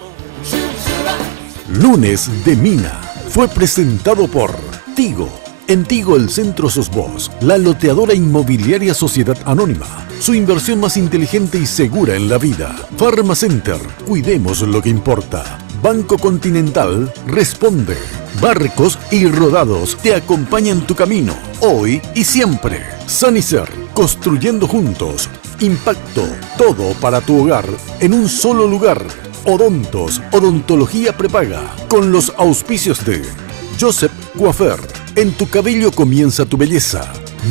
Lunes de Mina fue presentado por Tigo. En Tigo, el Centro Sos Vos, la loteadora inmobiliaria Sociedad Anónima. Su inversión más inteligente y segura en la vida. Pharmacenter, cuidemos lo que importa. Banco Continental responde. Barcos y Rodados te acompañan tu camino, hoy y siempre. Sanicer, construyendo juntos. Impacto, todo para tu hogar, en un solo lugar. Odontos, odontología prepaga, con los auspicios de Joseph Coiffeur. En tu cabello comienza tu belleza.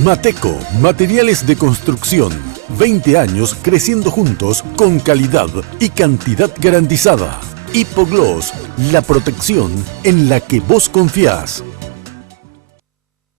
Mateco, materiales de construcción. 20 años creciendo juntos con calidad y cantidad garantizada. Hipogloss, la protección en la que vos confías.